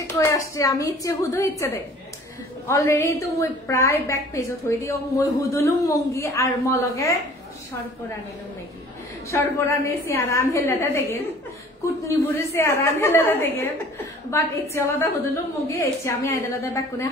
ফার্স্টে কই আসছে আমি ইচ্ছে হুদু ইচ্ছে দে অলরেডি তো মই প্রায় ব্যাক পেজত হই দিও মই হুদুলুম মঙ্গি আর মলগে সরপরানিলুম নাকি সরপরানি সিয়ারান হেলাতে দেখে কুটনি বুড়ি সিয়ারান হেলাতে দেখে বাট ইচ্ছে আলাদা হুদুলুম মঙ্গি ইচ্ছে আমি আইদালাতে ব্যাক কোনে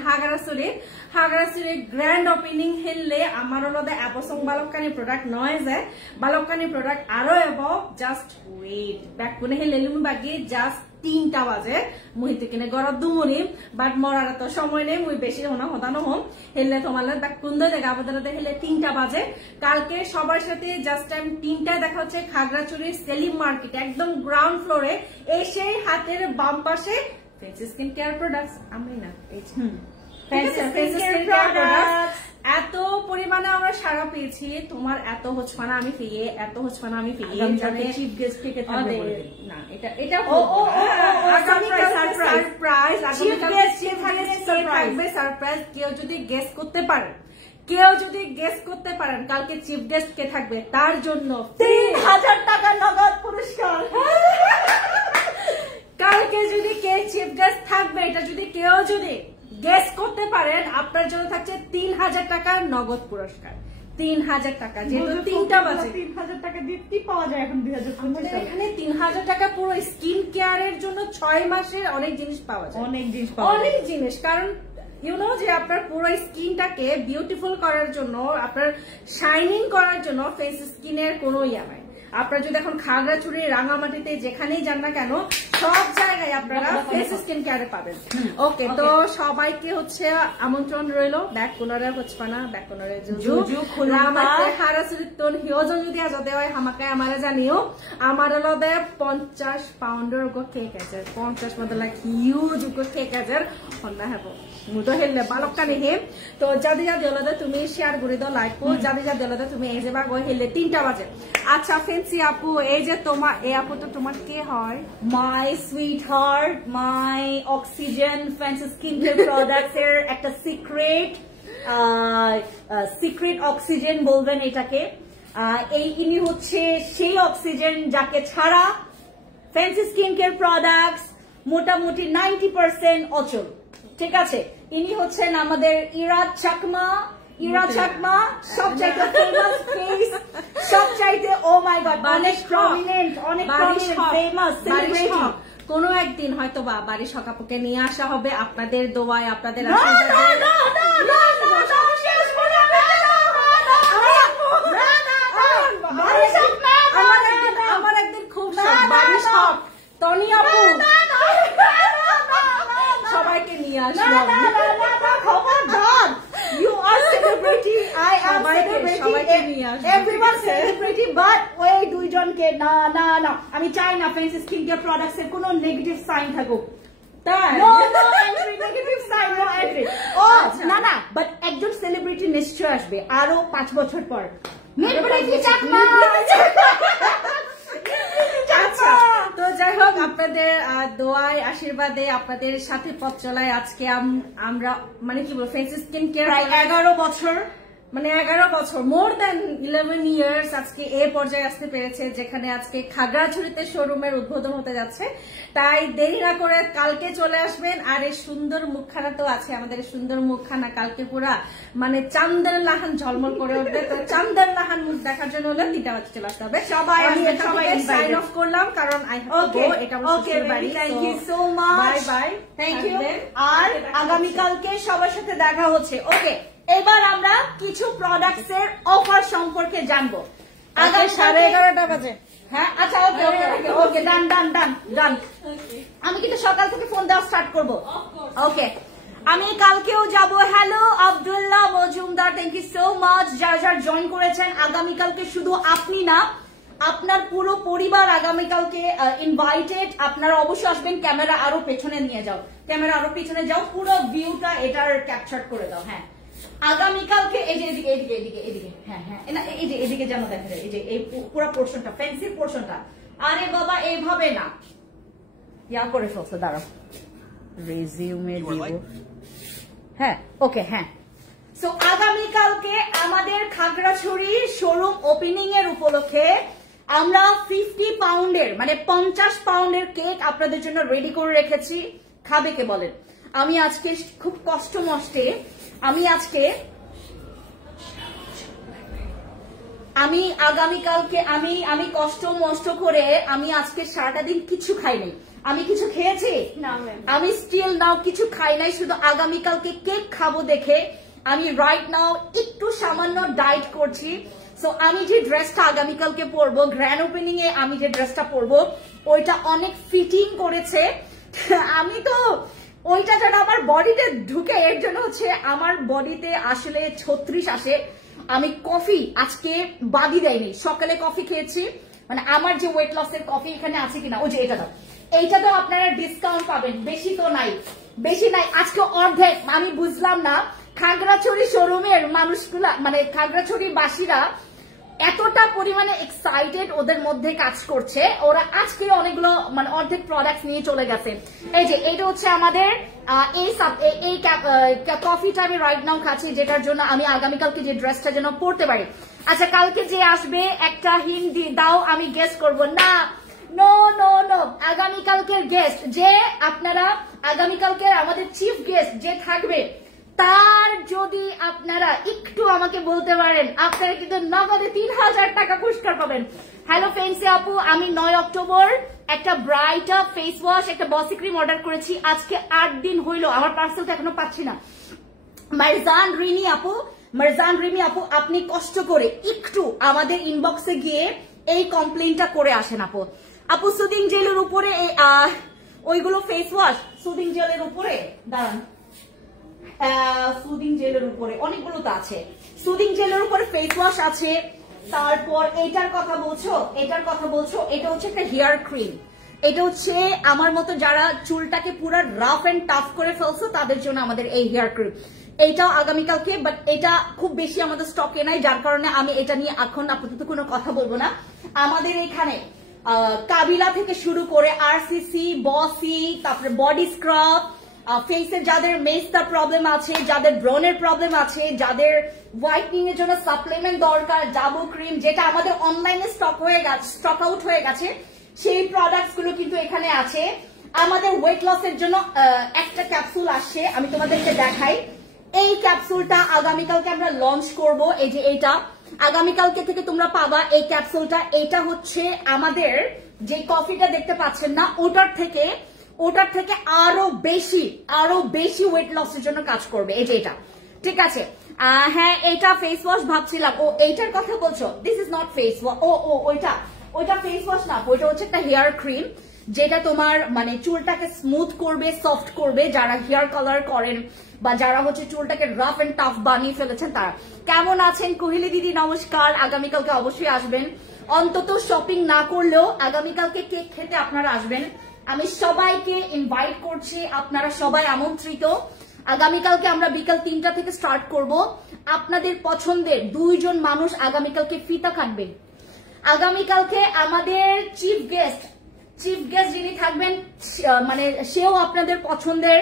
হাগারাসুরি গ্র্যান্ড ওপেনিং হেললে আমার আলাদা অ্যাপসং বালকানি প্রোডাক্ট নয় যায় বালকানি প্রোডাক্ট আরো এবং জাস্ট ওয়েট ব্যাক কোনে হেললেলুম বাকি জাস্ট 3টা বাজে মুই কিনে গরত দুমুনি বাট মরার তো সময় নেই মুই বেশি হতানো হম হেললে তোমার ব্যাক কুন্দ দেখা বদলাতে হেলে 3টা বাজে কালকে সবার সাথে জাস্ট টাইম 3টায় দেখা হচ্ছে খাগড়াছড়ির সেলিম মার্কেট একদম গ্রাউন্ড ফ্লোরে এসে হাতের বাম পাশে ফেস স্কিন কেয়ার প্রোডাক্টস আমি না এত পরিমাণে আমরা সারা পেয়েছি তোমার এত হচ্ছে আমি ফিরে এত হচ্ছে আমি ফিরে চিফ গেস্ট থেকে না এটা এটা সারপ্রাইজ থাকবে সারপ্রাইজ কেউ যদি গেস করতে পারেন কালকে চিফ গেস্ট কে থাকবে তার জন্য 3000 টাকা নগদ পুরস্কার কালকে যদি কে চিফ গেস্ট থাকবে এটা যদি কেউ যদি গেস করতে পারেন আপনার জন্য থাকছে 3000 টাকার নগদ পুরস্কার 3000 টাকা যেহেতু 3টা বাজে 3000 টাকা দিয়ে কি পাওয়া যায় এখন 2025 সালে এখানে 3000 টাকা পুরো স্কিন কেয়ারের জন্য 6 মাসের অনেক জিনিস পাওয়া যায় অনেক জিনিস কারণ ইউ নো যে আপনার পুরো স্কিনটাকে বিউটিফুল করার জন্য আপনার শাইনিং করার জন্য ফেস স্কিনের কোনো ইয়া নাই আপনারা যদি এখন খাগড়াছড়ি রাঙামাটিতে যেখানেই যান না কেন সব জায়গায় আপনারা ফেস স্কিন কেয়ারে পাবেন ওকে তো সবাইকে হচ্ছে আমন্ত্রণ রইল ব্যাক কোনারে হচ্ছপানা ব্যাক কোনারে জুজু খুলামাতে হারাসুরিতন হিওজন যদি আজতে হয় আমাকে আমারে জানিও আমার লদে 50 পাউন্ডের গো কেক আছে 50 মত লাইক হিউজ গো কেক আছে হন্না হবো মুতো হেললে বালককানি হে তো যদি লদে তুমি শেয়ার করে দাও লাইক কো যদি লদে তুমি এই যে বা গো হেললে 3টা বাজে আচ্ছা ফেন্সি আপু এই যে তোমার এই আপু তো তোমার কে হয় my sweet heart my oxygen fancy skin care products এর একটা সিক্রেট অক্সিজেন বলবেন এটাকে ইনি হচ্ছে সেই অক্সিজেন যাকে ছাড়া ফ্যান্সি স্কিন কেয়ার প্রোডাক্টস মোটামুটি 90% অচল ঠিক আছে ইনি হচ্ছেন আমাদের ইরা চাকমা সবচাইতে ফেমাস ফেস সবচাইতে ও মাই গড অনেক প্রমিনেন্ট অনেক ফেমাস সেলিব্রিটি কোনো একদিন হয়তো বা বাড়ির সকাপুকে নিয়ে আসা হবে আপনাদের দোয়ায় আপনাদের আশীর্বাদে আমার একদিন খুব বাড়ির সব টনি আপু সবাইকে নিয়ে আসবো You are celebrity. I am celebrity. Everyone celebrity, but ওই দুইজনকে না আমি চাই না ফেস স্কিন কেয়ার প্রোডাক্টস এর কোনো নেগেটিভ সাইন থাকুক তাই no entry negative sign no entry না বাট একজন সেলিব্রিটি নিশ্চয় আসবে আরো 5 বছর পর মিলব্রিটি চাকমা তো যাই হোক আপনাদের দোয়ায় আশীর্বাদে আপনাদের সাথে পথ চলায় আজকে আমরা মানে কি বলবো ফেস স্কিন কেয়ার 11 বছর মানে 11 বছর মোর দ্যান 11 ইয়ার্স আজকে এই পর্যায়ে আসতে পেরেছে যেখানে আজকে খাগড়াছড়িতে শোরুমের উদ্বোধন হতে যাচ্ছে তাই দেরি না করে কালকে চলে আসবেন আর এই সুন্দর মুখখানা তো আছে আমাদের সুন্দর মুখখানা কালকে পুরা মানে চাঁদের লাহান ঝলমল করে উঠবে তো চাঁদের লাহান মুখ দেখার জন্য হলে 3টা বাজে চলে আসতে হবে সবাই সাইন অফ করলাম কারণ আই হ্যাভ টু গো এটা আমার শ্বশুর বাড়ি thank you so much bye thank you আর আগামী কালকে সবার সাথে দেখা হচ্ছে ওকে এবার আমরা কিছু প্রোডাক্টস এর অফার সম্পর্কে জানবো আগামী 11:30 বাজে হ্যাঁ আচ্ছা ওকে ডান আমি কিন্তু সকাল থেকে ফোন দেওয়া স্টার্ট করবো ওকে আমি কালকেও যাব hello Abdullah Majumder thank you so much যারা জয়েন করেছেন আগামীকালকে শুধু আপনি না আপনার পুরো পরিবার আগামীকালকে ইনভাইটেড আপনারা অবশ্যই আসবেন ক্যামেরা আরো পেছনে নিয়ে যাও পুরো ভিউটা এটার ক্যাপচার করে দাও হ্যাঁ আগামীকালকে এই যে এদিকে হ্যাঁ এই যে এদিকে যেন দেখা যায় এই যে এই পুরো পোর্শনটা ফ্যান্সির পোর্শনটা আরে বাবা এইভাবে না ইয়া করে ফেলছো দাঁড়াও রেজিউমে দিব হ্যাঁ ওকে হ্যাঁ সো আগামীকালকে আমাদের খাগড়াছড়ি শোরুম ওপেনিং এর উপলক্ষে আমরা 50 পাউন্ডের মানে 50 পাউন্ডের কেক আপনাদের জন্য রেডি করে রেখেছি খাবে কে বলেন? আমি আজকে খুব কষ্ট মষ্টে আমি আগামীকালকে আমি কষ্ট মষ্ট করে আমি আজকে সারাটা দিন কিছু খাই নাই। আমি কিছু খেয়েছি না, আমি স্টিল নাও কিছু খাই নাই, শুধু আগামীকালকে কেক খাবো দেখে আমি রাইট নাও একটু সামান্য ডায়েট করছি। সো আমি যে ড্রেসটা আগামীকালকে পরবো, গ্র্যান্ড ওপেনিং এ আমি যে ড্রেসটা পরবো ওইটা অনেক ফিটিং করেছে। আমি তো ওইটা যেন আমার বডিতে ঢুকে, এর জন্য হচ্ছে আমার বডিতে আসলে 36 আসে। আমি কফি আজকে বাদই দেয়নি, সকালে কফি খেয়েছি, মানে আমার যে ওয়েট লসের কফি এখানে আছে কিনা, ওই যে এটা দাও, এইটা তো আপনারা ডিসকাউন্ট পাবেন, বেশি তো নাই, বেশি নাই, আজকে অর্ধেক। আমি বুঝলাম না খাগড়াছড়ি শোরুমের মানুষগুলা, মানে খাগড়াছড়ি বাসীরা এতটা পরিমাণে এক্সাইটেড ওদের মধ্যে কাজ করছে, ওরা আজকে অনেকগুলো মানে অর্ধেক প্রোডাক্ট নিয়ে চলে গেছে। এই যে এটা হচ্ছে আমাদের এই কফিটা আমি রাইট নাও খাচ্ছি, যেটার জন্য আমি আগামীকালকে যে ড্রেসটা যেন পরতে পারি। আচ্ছা, কালকে যে আসবে একটা হিন্ট দাও, আমি গেস করবো না। নো নো নো, আগামীকালকের গেস্ট যে আপনারা, আগামীকালকের আমাদের চিফ গেস্ট যে থাকবে তার যদি আপনারা একটু আমাকে বলতে পারেন, আপনারা কিন্তু নগদে 3000 টাকা পুরস্কার পাবেন। হ্যালো ফেন্সি আপু, আমি 9 অক্টোবর একটা ব্রাইট ফেস ওয়াশ, একটা বসি ক্রিম অর্ডার করেছি, আজকে 8 দিন হইলো, আমার পার্সেলটা এখনো পাচ্ছি না। মারজান রিমি আপু, আপনি কষ্ট করে একটু আমাদের ইনবক্সে গিয়ে এই কমপ্লেনটা করে আসেন আপু। আপু সুদিং জেলের উপরে ওইগুলো ফেস ওয়াশ, সুদিং জেলের উপরে দাঁড়ান, সুদিং জেলের উপরে অনেকগুলো তো আছে, সুদিং জেলের উপরে ফেস ওয়াশ আছে। তারপর এটার কথা বলছো, এটা হচ্ছে একটা হেয়ার ক্রিম, এটা হচ্ছে আমার মতো যারা চুলটাকে পুরো রাফ এন্ড টাফ করে ফেলছো তাদের জন্য আমাদের এই হেয়ার ক্রিম। এইটাও আগামীকালকে, বাট এটা খুব বেশি আমাদের স্টকে নাই, যার কারণে আমি এটা নিয়ে এখন আপাতত কোনো কথা বলবো না। আমাদের এখানে কাবিলা থেকে শুরু করে আরসিসি, বসি, তারপরে বডি স্ক্রাব, ফেসের যাদের মেস্তার প্রবলেম আছে, যাদের ব্রনের প্রবলেম আছে, যাদের হোয়াইটনিং এর জন্য সাপ্লিমেন্ট দরকার, জাবু ক্রিম, যেটা আমাদের অনলাইনে স্টক আউট হয়ে গেছে, সেই প্রোডাক্টস গুলো কিন্তু এখানে আছে। আমাদের ওয়েট লসের জন্য একটা ক্যাপসুল আসছে, আমি তোমাদেরকে দেখাই। এই ক্যাপসুলটা আগামীকালকে আমরা লঞ্চ করব, এই যে এইটা আগামীকালকে থেকে তোমরা পাবা এই ক্যাপসুলটা। এটা হচ্ছে আমাদের যে কফিটা দেখতে পাচ্ছেন না, ওটার থেকে আরো বেশি ওয়েট লসের জন্য কাজ করবে। এই যে এটা, ঠিক আছে। হ্যাঁ, এটা ফেস ওয়াশ ভাবছিলাম, ও এইটার কথা বলছো, this is not face wash. ওইটা ফেস ওয়াশ না, ওইটা হচ্ছে একটা হেয়ার ক্রিম, যেটা তোমার মানে চুলটাকে স্মুথ করবে, সফট করবে, যারা হেয়ার কালার করেন বা যারা হচ্ছে চুলটাকে রাফ এন্ড টাফ বানিয়ে ফেলেছেন তারা। কেমন আছেন কোহিলি দিদি? নমস্কার। আগামীকালকে অবশ্যই আসবেন, অন্তত শপিং না করলেও আগামীকালকে কেক খেতে আপনারা আসবেন। আমি সবাইকে ইনভাইট করছি, আপনারা সবাই আমন্ত্রিত। আগামীকালকে আমরা বিকাল 3টা থেকে স্টার্ট করব। আপনাদের পছন্দের 2 জন মানুষ আগামীকালকে ফিতা কাটবে। আগামীকালকে আমাদের চিফ গেস্ট যিনি থাকবেন, মানে সেও আপনাদের পছন্দের।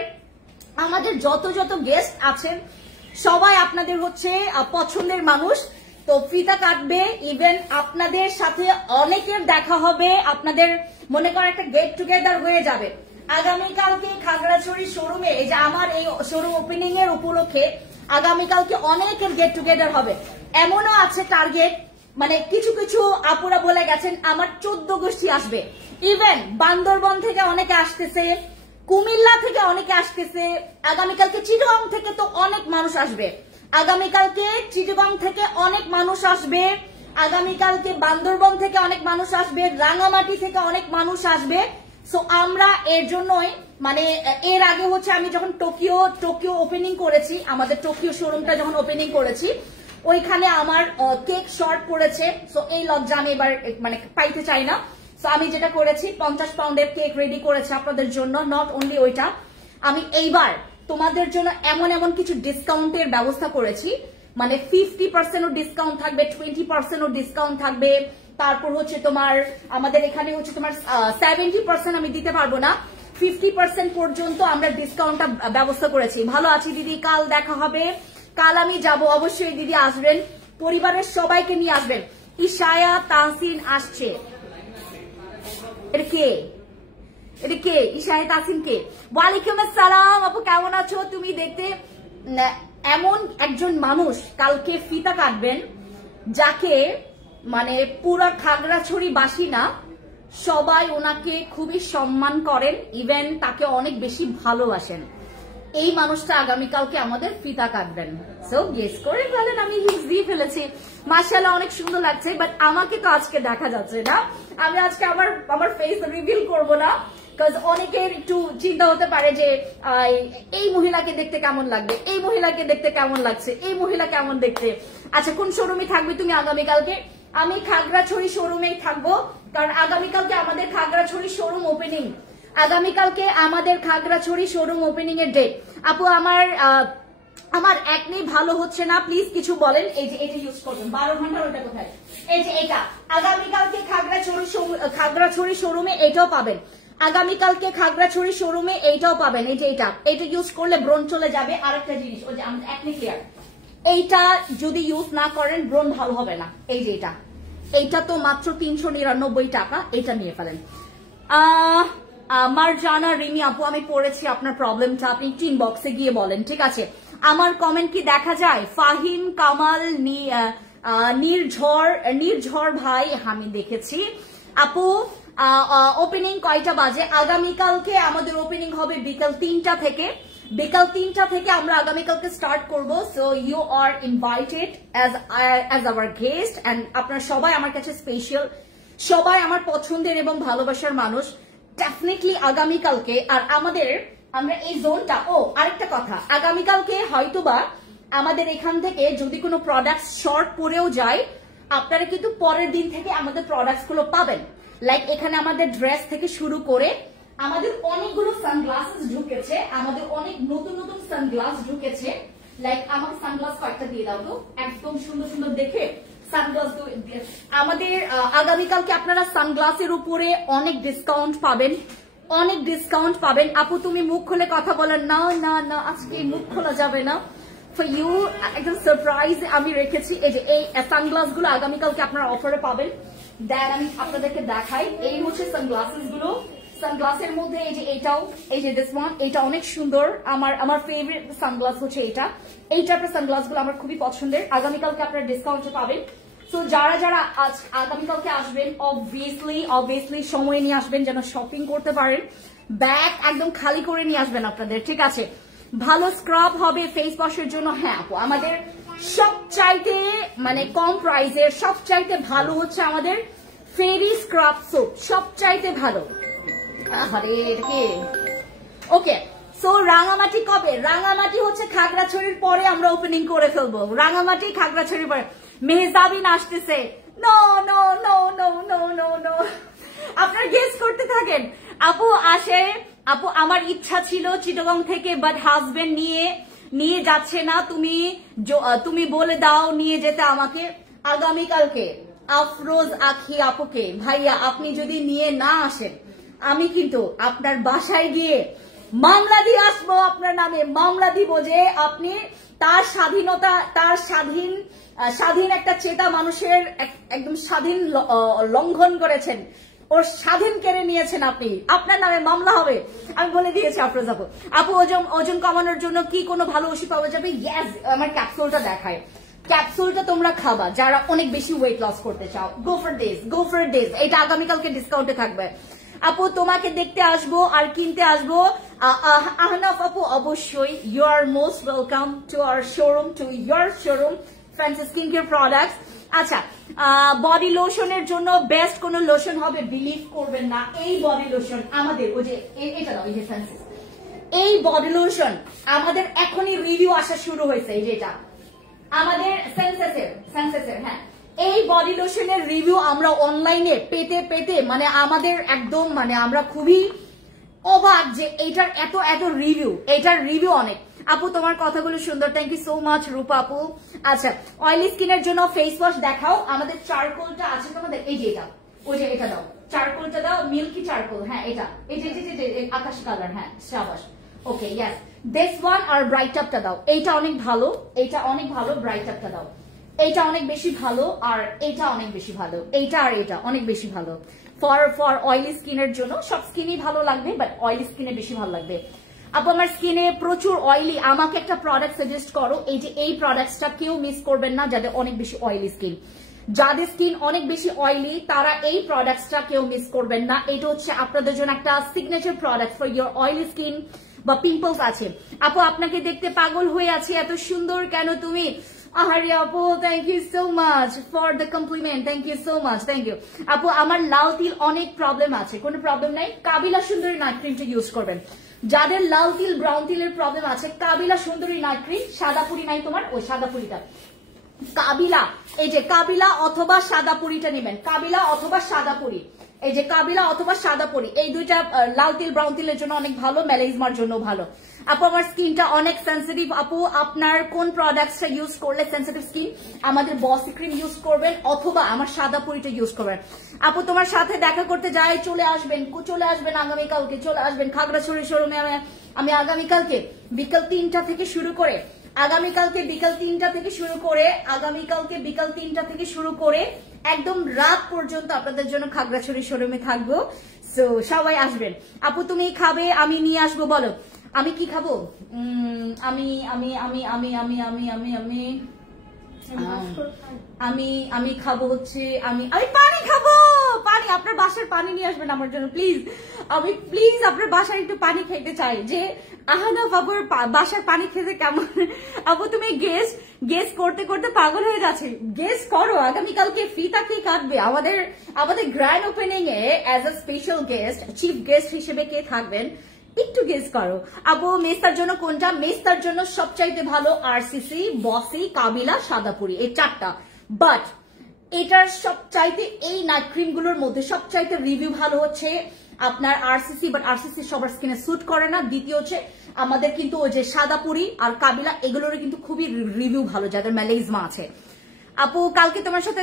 আমাদের যত গেস্ট আছেন সবাই আপনাদের হচ্ছে পছন্দের মানুষ, তো ফিতা কাটবে। ইভেন আপনাদের সাথে অনেকের দেখা হবে, আপনাদের মনে করেন একটা গেট টুগেদার হয়ে যাবে। আগামীকালকে খাগড়াছড়ি শোরুমে, এই যে আমার এই শোরুম ওপেনিং এর উপলক্ষে আগামীকালকে অনেকের গেট টুগেদার হবে। এমনও আছে টার্গেট, মানে কিছু আপুরা বলে গেছেন আমার 14 গোষ্ঠী আসবে। ইভেন বান্দরবন থেকে অনেকে আসতেছে, কুমিল্লা থেকে অনেকে আসতেছে, আগামীকালকে চিটাগং থেকে তো অনেক মানুষ আসবে, আগামীকালকে চিটাগং থেকে অনেক মানুষ আসবে, আগামীকালকে বান্দরবন থেকে অনেক মানুষ আসবে, রাঙামাটি থেকে অনেক মানুষ আসবে। সো আমরা এর জন্যই, মানে এর আগে হচ্ছে আমি যখন টোকিও ওপেনিং করেছি, আমাদের টোকিও শোরুমটা যখন ওপেনিং করেছি, ওইখানে আমার কেক শর্ট পড়েছে। সো এই লজ্জা আমি এবার মানে পাইতে চাই না। সো আমি যেটা করেছি 50 পাউন্ডের কেক রেডি করেছি আপনাদের জন্য। নট অনলি ওইটা, আমি এইবার তোমাদের জন্য এমন কিছু ডিসকাউন্টের ব্যবস্থা করেছি, মানে 50% ডিসকাউন্ট থাকবে, 20% ডিসকাউন্ট থাকবে। তারপর হচ্ছে তোমার আমাদের এখানে হচ্ছে তোমার 70% আমি দিতে পারবো না, 50% পর্যন্ত আমরা ডিসকাউন্টটা ব্যবস্থা করেছি। ভালো আছি দিদি, কাল দেখা হবে। কাল আমি যাব, অবশ্যই দিদি আসবেন, পরিবারের সবাইকে নিয়ে আসবেন। ইশায়া তাহসিন আসছে, এর কে? এটা কে? ইশাহে তাসিম কে? ওয়ালাইকুম আসসালাম আপু, কেমন আছো? তুমি দেখতে এমন একজন মানুষ কালকে ফিতা কাটবেন যাকে মানে পুরা খাগড়াছড়ি বাসী না সবাই ওনাকে খুবই সম্মান করেন, ইভেন তাকে অনেক বেশি ভালোবাসেন। এই মানুষটা আগামীকালকে আমাদের ফিতা কাটবেন। সো গেস করে ফেলেন, আমি হিন্স দিয়ে ফেলেছি। মাশাআল্লাহ অনেক সুন্দর লাগছে, বাট আমাকে তো আজকে দেখা যাচ্ছে না। আমি আজকে আমার ফেস রিভিল করব না, বিকজ অনেকের একটু চিন্তা হতে পারে যে এই মহিলাকে দেখতে কেমন লাগবে, এই মহিলাকে দেখতে কেমন লাগছে, এই মহিলা কেমন দেখতে। আচ্ছা, কোন শোরুমে থাকবে তুমি আগামীকালকে? আমি খাগড়াছড়ি শোরুমেই থাকবো, কারণ আগামীকালকে আমাদের খাগড়াছড়ি শোরুম ওপেনিং। আগামীকালকে আমাদের খাগড়াছড়ি শোরুম ওপেনিং এর ডেট। আপু আমার একনি ভালো হচ্ছে না, প্লিজ কিছু বলেন। এই যে এটা ইউজ করবেন 12 ঘন্টা, ওটা কোথায়? এই যে এটা আগামীকালকে খাগড়াছড়ি শোরুমে এটাও পাবেন। আগামীকালকে খাগড়াছড়ি শোরুমে এইটাও পাবেন। এই যে এটা ইউজ করলে ব্রণ চলে যাবে। আরেকটা জিনিস, ওই যে একনি ক্লিয়ার, এইটা যদি ইউজ না করেন ব্রণ ভালো হবে না। এই যে এইটা তো মাত্র 399 টাকা, এটা নিয়ে ফেলেন। মারজানা রিমি আপু, আমি পড়েছি আপনার প্রবলেমটা, আপনি একটু ইনবক্সে গিয়ে বলেন, ঠিক আছে? আমার কমেন্ট কি দেখা যায়? ফাহিম কামাল নির্ঝর ভাই, আমি দেখেছি। আপু ওপেনিং কয়টা বাজে? আগামীকালকে আমাদের ওপেনিং হবে বিকাল 3টা থেকে। বিকাল 3টা থেকে আমরা আগামীকালকে স্টার্ট করব। So you are invited as our guest, and আপনারা সবাই আমার কাছে স্পেশাল, সবাই আমার পছন্দের এবং ভালোবাসার মানুষ। ডেফিনেটলি আগামীকালকে আর আমরা এই জোনটা, আরেকটা কথা, আগামীকালকে হয়তোবা আমাদের এখান থেকে যদি কোনো প্রোডাক্ট শর্ট পড়েও যায়, আপনারা কিন্তু পরের দিন থেকে আমাদের প্রোডাক্টস গুলো পাবেন। লাইক এখানে আমাদের ড্রেস থেকে শুরু করে আমাদের অনেকগুলো সানগ্লাসেস ঢুকেছে, আমাদের অনেক নতুন নতুন সানগ্লাস ঢুকেছে। লাইক আমাকে সানগ্লাস কয়েকটা দিয়ে দাও তো, একদম সুন্দর সুন্দর দেখে সানগ্লাস। আমাদের আগামীকালকে আপনারা সানগ্লাসের উপরে অনেক ডিসকাউন্ট পাবেন, অনেক ডিসকাউন্ট পাবেন। আপু তুমি মুখ খুলে কথা বলেন। না না না, আজকে মুখ খোলা যাবে না। ফর ইউ একদম সারপ্রাইজ আমি রেখেছি। এই যে এই সানগ্লাস গুলো আগামীকালকে আপনারা অফারে পাবেন। দেন আমি আপনাদেরকে দেখাই, এই হচ্ছে সানগ্লাসেস গুলো। সানগ্লাসের মধ্যে এই যে এটাও, এই যে দিস ওয়ান, এটা অনেক সুন্দর। আমার ফেভারিট সানগ্লাস হচ্ছে এই টাইপের সানগ্লাস গুলো আমার খুবই পছন্দের। আগামীকালকে আপনারা ডিসকাউন্টে পাবেন। সো যারা আগামীকালকে আসবেন, অবভিয়াসলি সময় নিয়ে আসবেন যেন শপিং করতে পারেন। ব্যাগ একদম খালি করে নিয়ে আসবেন আপনাদের, ঠিক আছে? ভালো স্ক্রাব হবে ফেস ওয়াশের জন্য। হ্যাঁ আপু, আমাদের সবচাইতে মানে কম প্রাইসের সবচাইতে ভালো হচ্ছে আমাদের ফেরি স্ক্রাব সোপ, সবচাইতে ভালো। ওকে, সো রাঙামাটি কবে? রাঙামাটি হচ্ছে খাগড়াছড়ির পরে আমরা ওপেনিং করে ফেলবো। রাঙামাটি খাগড়াছড়ির পরে। মেহজাবিন আসতেছে। No no no no no no no, আপনারা গেস করতে থাকেন। আপু আসে, আপু আমার ইচ্ছা ছিল চিটাগং থেকে, বাট হাজবেন্ড নিয়ে যাচ্ছে না। তুমি বলে দাও নিয়ে যেতে আমাকে। আগামীকালকে আফরোজ আখি আপুকে, ভাইয়া আপনি যদি নিয়ে না আসেন, আমি কিন্তু আপনার বাসায় গিয়ে মামলা দিয়ে আসবো, আপনার নামে মামলা দিব যে আপনি তার স্বাধীনতা, তার স্বাধীন একটা চেতা মানুষের একদম স্বাধীন লঙ্ঘন করেছেন, ওর স্বাধীন কেড়ে নিয়েছেন আপনি, আপনার নামে মামলা হবে। আমি বলে দিয়েছি আফরোজ আপু। ওজন কমানোর জন্য কি কোনো ভালো ওষুধ পাওয়া যাবে? ইয়েস, আমার ক্যাপসুলটা দেখায়। ক্যাপসুলটা তোমরা খাবা যারা অনেক বেশি ওয়েট লস করতে চাও। Go for this. এটা আগামীকালকে ডিসকাউন্টে থাকবে। আপু তোমাকে দেখতে আসবো আর কিনতে আসবো। আহনাফ আপু অবশ্যই, you are most welcome to our showroom, to your showroom fancy skin care products. আচ্ছা, বডি লোশনের জন্য বেস্ট কোন লোশন হবে? বিলিভ করবেন না, এই বডি লোশন আমাদের, ওই যে এটা দাও, এই যে ফ্যান্সি, এই বডি লোশন আমাদের এখনই রিভিউ আসা শুরু হয়েছে। এই যে এটা আমাদের সেন্সেসের, হ্যাঁ, এই বডি লোশনের রিভিউ আমরা অনলাইনে পেতে মানে আমাদের একদম মানে আমরা খুবই অবাক যে এটার এত রিভিউ, এটার রিভিউ অনেক। আপু তোমার কথাগুলো সুন্দর, থ্যাংক ইউ সো মাচ রূপা আপু। আচ্ছা, অয়েলি স্কিনের জন্য ফেস ওয়াশ দেখাও। আমাদের চারকোলটা আছে তোমাদের, এই যে এটা, ওই যে এটা দাও, চারকোলটা দাও, মিল্কি চারকোল। হ্যাঁ, এটা এই যে আকাশ কালার। হ্যাঁ, শাবাশ। Okay, yes, this one. আর ব্রাইট আপটা দাও, এইটা অনেক ভালো, এইটা অনেক ভালো। ব্রাইট আপটা দাও, এইটা অনেক বেশি ভালো, আর এইটা অনেক বেশি ভালো। এইটা আর এটা অনেক বেশি ভালো। ফর অয়েলি স্কিনের জন্য। সব স্কিনই ভালো লাগবে, বাট অয়েলি স্কিনে বেশি ভালো লাগবে। আপু আমার স্কিনে প্রচুর অয়েলি, আমাকে একটা প্রোডাক্ট সাজেস্ট করো। এই যে এই প্রোডাক্টটা কেউ মিস করবেন না যাদের অনেক বেশি অয়েলি স্কিন। যাদের স্কিন অনেক বেশি অয়েলি তারা এই প্রোডাক্টটা কেউ মিস করবেন না। এটা হচ্ছে আপনাদের জন্য একটা signature product for your oily skin বা পিম্পলস আছে। আপু আপনাকে দেখতে পাগল হয়ে আছি, এত সুন্দর কেন তুমি? আহারে আপু, thank you so much for the compliment, thank you so much, thank you. আপু আমার লাল তিল অনেক প্রবলেম আছে, কোনো প্রবলেম নাই, কাবিলা সুন্দরী নাইট ক্রিমটা ইউজ করবেন। যাদের লাল তিল ব্রাউন তিলের প্রবলেম আছে, কাবিলা সুন্দরী নাইট ক্রিম, সাদা পুরি নাই তোমার, ওই সাদা পুরিটা কাবিলা, এই যে কাবিলা অথবা সাদা পুরিটা নেবেন, কাবিলা অথবা সাদা পুরি, এই যে কাবিলা অথবা সাদা পুরি, এই দুইটা লাল তিল ব্রাউন তিলের জন্য অনেক ভালো, মেলাইজমার জন্য ভালো। আপু আমার স্কিনটা অনেক সেন্সিটিভ, আপু আপনার কোন প্রোডাক্টটা ইউজ করলে সেন্সিটিভ স্কিন? আমাদের বসি ক্রিম ইউজ করবেন অথবা আমার সাদা পুরিটা ইউজ করবেন। আপু তোমার সাথে দেখা করতে যাই, চলে আসবেন আগামীকালকে, চলে আসবেন খাগড়াছড়ি শোরুমে। আমি আগামীকালকে বিকাল 3টা থেকে শুরু করে, আগামীকালকে বিকাল 3টা থেকে শুরু করে একদম রাত পর্যন্ত আপনাদের জন্য খাগড়াছড়ি শোরুমে থাকবো। সো সবাই আসবেন। আপু তুমি খাবে, আমি নিয়ে আসবো, বলো আমি কি খাবো? আমি আমি আমি আমি আমি আমি আমি আমি আমি আমি খাবো হচ্ছে আমি পানি খাবো। পানি, আপনার বাসার পানি নিয়ে আসবেন আমার জন্য প্লিজ। আমি প্লিজ আপনার বাসায় একটু পানি খেতে চাই, যে আহানা বাবুর বাসার পানি খেতে কেমন। আপু তুমি গেস করতে করতে পাগল হয়ে যাচ্ছে, গেস করো আগামীকালকে ফিতা কে কাটবে আমাদের grand opening a as a special guest, chief guest হিসেবে কে থাকবেন একটু গেস করো। আপু মেস্তার জন্য কোনটা? মেস্তার জন্য সবচাইতে ভালো আরসিসি, বসি, কাবিলা, সাদাপুরি, এই 4টা। বাট এটার সবচাইতে এই নাইট ক্রিম গুলোর মধ্যে সবচাইতে রিভিউ ভালো হচ্ছে আপনার আরসিসি, বাট আরসিসি সবার স্কিনে স্যুট করে না। দ্বিতীয় হচ্ছে আমাদের কিন্তু ওই যে সাদাপুরি আর কাবিলা, এগুলোর কিন্তু খুবই রিভিউ ভালো যাদের মেলাইজমা আছে। আপু কালকে তোমার সাথে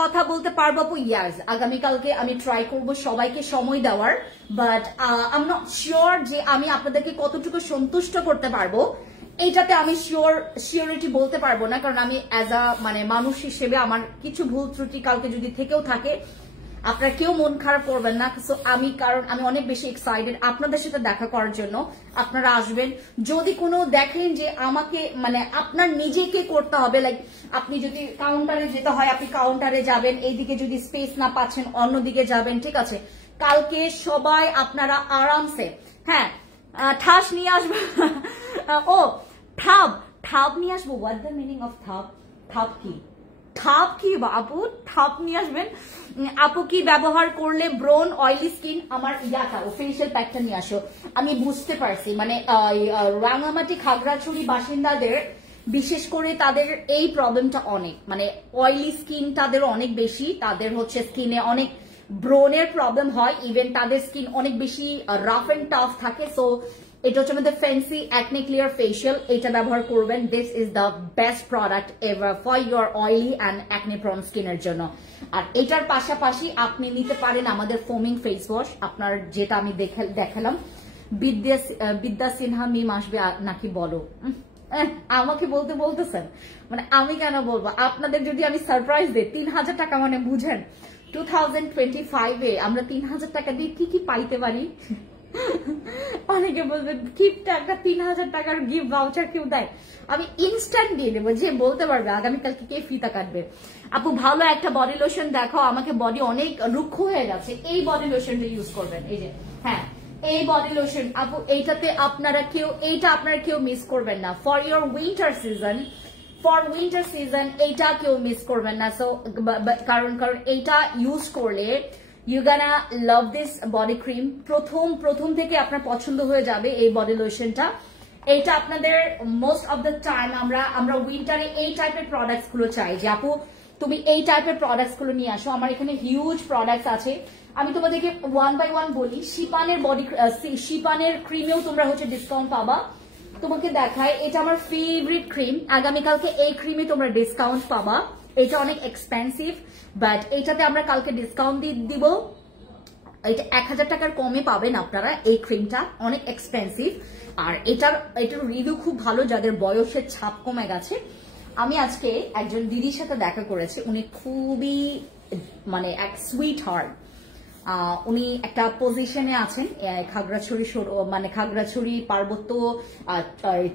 কথা বলতে পারবো আপু? ইয়াস, আগামীকালকে আমি ট্রাই করব সবাইকে সময় দেওয়ার, but I am not sure যে আমি আপনাদেরকে কতটুকু সন্তুষ্ট করতে পারবো, এইটাতে আমি শিওরিটি বলতে পারবো না, কারণ আমি অ্যাজ আ মানুষ হিসেবে আমার কিছু ভুল ত্রুটি কালকে যদি থেকেও থাকে আপনারা কেউ মন খারাপ করবেন না। সো কারণ আমি অনেক বেশি এক্সাইটেড আপনাদের সাথে দেখা করার জন্য। আপনারা আসবেন, যদি কোনো দেখেন যে আমাকে আপনার নিজেকে করতে হবে, লাইক আপনি যদি কাউন্টারে যেতে হয় আপনি কাউন্টারে যাবেন, এইদিকে যদি স্পেস না পাচ্ছেন অন্যদিকে যাবেন, ঠিক আছে? কালকে সবাই আপনারা আরামসে, হ্যাঁ ঠাস নিয়ে আসবো। ও ঠাপ নিয়ে আসবো। হোয়াট দ্য মিনিং অফ ঠাপ কি আপু? ঠাপ নিয়ে আসবেন। আপু কি ব্যবহার করলে ব্রোন অয়েলি স্কিন? আমার ফেশিয়াল প্যাকটা নিয়ে আসো। আমি বুঝতে পারছি রাঙামাটি খাগড়াছড়ি বাসিন্দাদের বিশেষ করে তাদের এই প্রবলেমটা অনেক, অয়েলি স্কিন তাদের অনেক বেশি, তাদের হচ্ছে স্কিনে অনেক ব্রোনের প্রবলেম হয়, ইভেন তাদের স্কিন অনেক বেশি রাফ এন্ড টাফ থাকে। সো এটা হচ্ছে আমাদের ফ্যান্সি অ্যাকনে ক্লিয়ার ফেশিয়াল, এটা ব্যবহার করবেন। This is the best product ever for your oily and acne prawn স্কিনের জন্য। আর এটার পাশাপাশি আপনি নিতে পারেন আমাদের ফোমিং ফেস ওয়াশ, আপনার যেটা আমি দেখালাম। বিদ্যা সিনহা মিম আসবে নাকি বলো? আমাকে বলতেছেন, আমি কেন বলবো? আপনাদের যদি আমি সারপ্রাইজ দিই 3000 টাকা, বুঝেন 2025-এ আমরা 3000 টাকা দিয়ে কি পাইতে পারি? অনেকে বলবেন গিফটটা একটা 3000 টাকার গিফট ভাউচার কেউ দেয়? আমি ইনস্ট্যান্ট দিয়ে দেবো, যে বলতে পারবে আগামীকালকে কে ফিতা কাটবে। আপু ভালো একটা বডি লোশন দেখাও, আমাকে বডি অনেক রুক্ষ হয়ে গেছে। এই বডি লোশনটা ইউজ করবেন, এই যে হ্যাঁ এই বডি লোশন। আপু এইটাতে আপনারা কেউ মিস করবেন না ফর ইউর উইন্টার সিজন, এইটা কেউ মিস করবেন না। সো কারণ এইটা ইউজ করলে you gonna love this body cream. প্রথম থেকে আপনার পছন্দ হয়ে যাবে এই বডি লোশনটা। এইটা আপনাদের মোস্ট অফ দ্য টাইম আমরা উইন্টারে এই টাইপের প্রোডাক্টস গুলো চাই, যে আপু তুমি এই টাইপের প্রোডাক্টস গুলো নিয়ে আসো। আমার এখানে হিউজ প্রোডাক্টস আছে, আমি তোমাদেরকে 1 by 1 বলি। শিপানের ক্রিমেও তোমরা হচ্ছে ডিসকাউন্ট পাবা। তোমাকে দেখায়, এটা আমার ফেভারিট ক্রিম, আগামীকালকে এই ক্রিমে তোমরা ডিসকাউন্ট পাবা। এটা অনেক এক্সপেন্সিভ, বাট এইটাতে আমরা কালকে ডিসকাউন্ট দিব। এটা 1000 টাকার কমে পাবেন আপনারা। এই ক্রিমটা অনেক এক্সপেন্সিভ, আর এটার রিভিউ খুব ভালো যাদের বয়সের ছাপ কমে গেছে। আমি আজকে একজন দিদির সাথে দেখা করেছি, উনি খুবই এক সুইট হার্ট। উনি একটা পজিশনে আছেন খাগড়াছড়ি মানে খাগড়াছড়ি পার্বত্য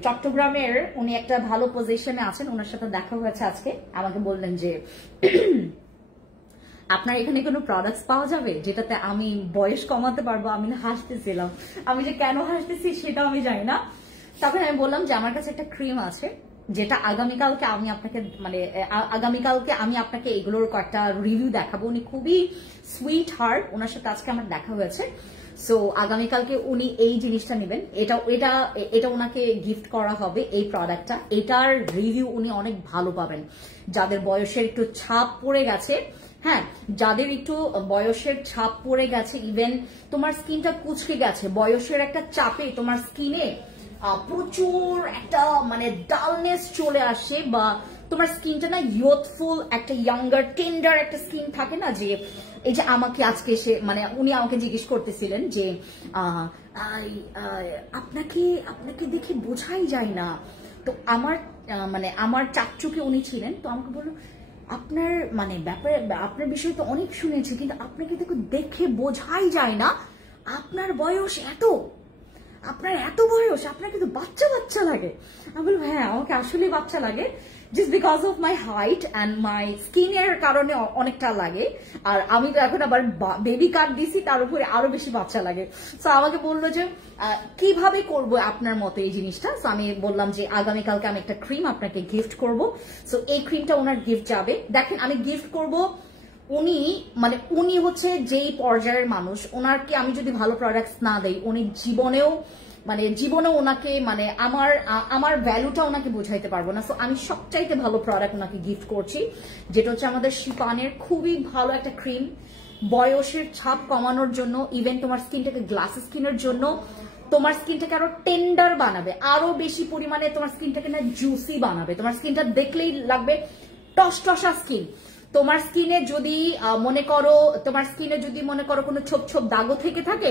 চট্টগ্রামের উনি একটা ভালো পজিশনে আছেন। ওনার সাথে দেখা হয়েছে আজকে, আমাকে বললেন যে আপনার এখানে কোনো প্রোডাক্টস পাওয়া যাবে যেটাতে আমি বয়স কমাতে পারবো। আমি না হাসতেছিলাম, আমি যে কেন হাসতেছি সেটা আমি জানি না। তখন আমি বললাম যে আমার কাছে একটা ক্রিম আছে যেটা আগামীকালকে আমি আপনাকে এগুলোর কয়েকটা রিভিউ দেখাবো। উনি খুবই সুইট হার্ট, ওনার সাথে আজকে আমার দেখা হয়েছে। সো আগামীকালকে উনি এই জিনিসটা নেবেন, এটা ওনাকে গিফট করা হবে এই প্রোডাক্টটা। এটার রিভিউ উনি অনেক ভালো পাবেন। যাদের বয়সের একটু ছাপ পড়ে গেছে, হ্যাঁ যাদের একটু বয়সের ছাপ পড়ে গেছে, ইভেন তোমার স্কিনটা কুচকে গেছে বয়সের একটা চাপে, তোমার স্কিনে প্রচুর একটা মানে ডালনেস চলে আসে, বা তোমার স্কিনটা না ইয়ুথফুল একটা ইয়াঙ্গার টেন্ডার একটা স্কিন থাকে না, যে এই যে আমাকে আজকে এসে মানে উনি আমাকে জিজ্ঞেস করতেছিলেন যে আপনাকে দেখে বোঝাই যায় না। তো আমার চাচুকে উনি ছিলেন, তো আমাকে বললো আপনার মানে ব্যাপারে আপনার বিষয়ে তো অনেক শুনেছি, কিন্তু আপনাকে দেখে বোঝাই যায় না আপনার বয়স এত, আপনার এত বয়স, আপনার কিন্তু বাচ্চা বাচ্চা লাগে। আমি বলবো হ্যাঁ আমাকে আসলে বাচ্চা লাগে, just because of my height and my স্কিনের কারণে অনেকটা লাগে। আর আমি তো এখন আবার বেবি কার্ড দিছি, তার উপরে আরো বেশি বাচ্চা লাগে। সো আমাকে বললো যে কিভাবে করবো আপনার মতো এই জিনিসটা। সো আমি বললাম যে আগামীকালকে আমি একটা ক্রিম আপনাকে গিফট করব। সো এই ক্রিমটা ওনার গিফট যাবে। দেখেন আমি গিফট করব, উনি হচ্ছে যেই পর্যায়ের মানুষ, ওনাকে আমি যদি ভালো প্রোডাক্টস না দেই উনি জীবনেও ওনাকে মানে আমার ভ্যালুটা ওনাকে বোঝাইতে পারবো না। সো আমি সবচাইতে ভালো প্রোডাক্ট ওনাকে গিফট করছি, যেটা হচ্ছে আমাদের শিপানের খুবই ভালো একটা ক্রিম, বয়সের ছাপ কমানোর জন্য, ইভেন তোমার স্কিনটাকে গ্লাস স্কিনের জন্য, তোমার স্কিনটাকে আরো টেন্ডার বানাবে, আরো বেশি পরিমাণে তোমার স্কিনটাকে না জুসি বানাবে। তোমার স্কিনটা দেখলেই লাগবে টসটসা স্কিন। তোমার স্কিনে যদি মনে করো কোনো ছোপ ছোপ দাগও থেকে থাকে,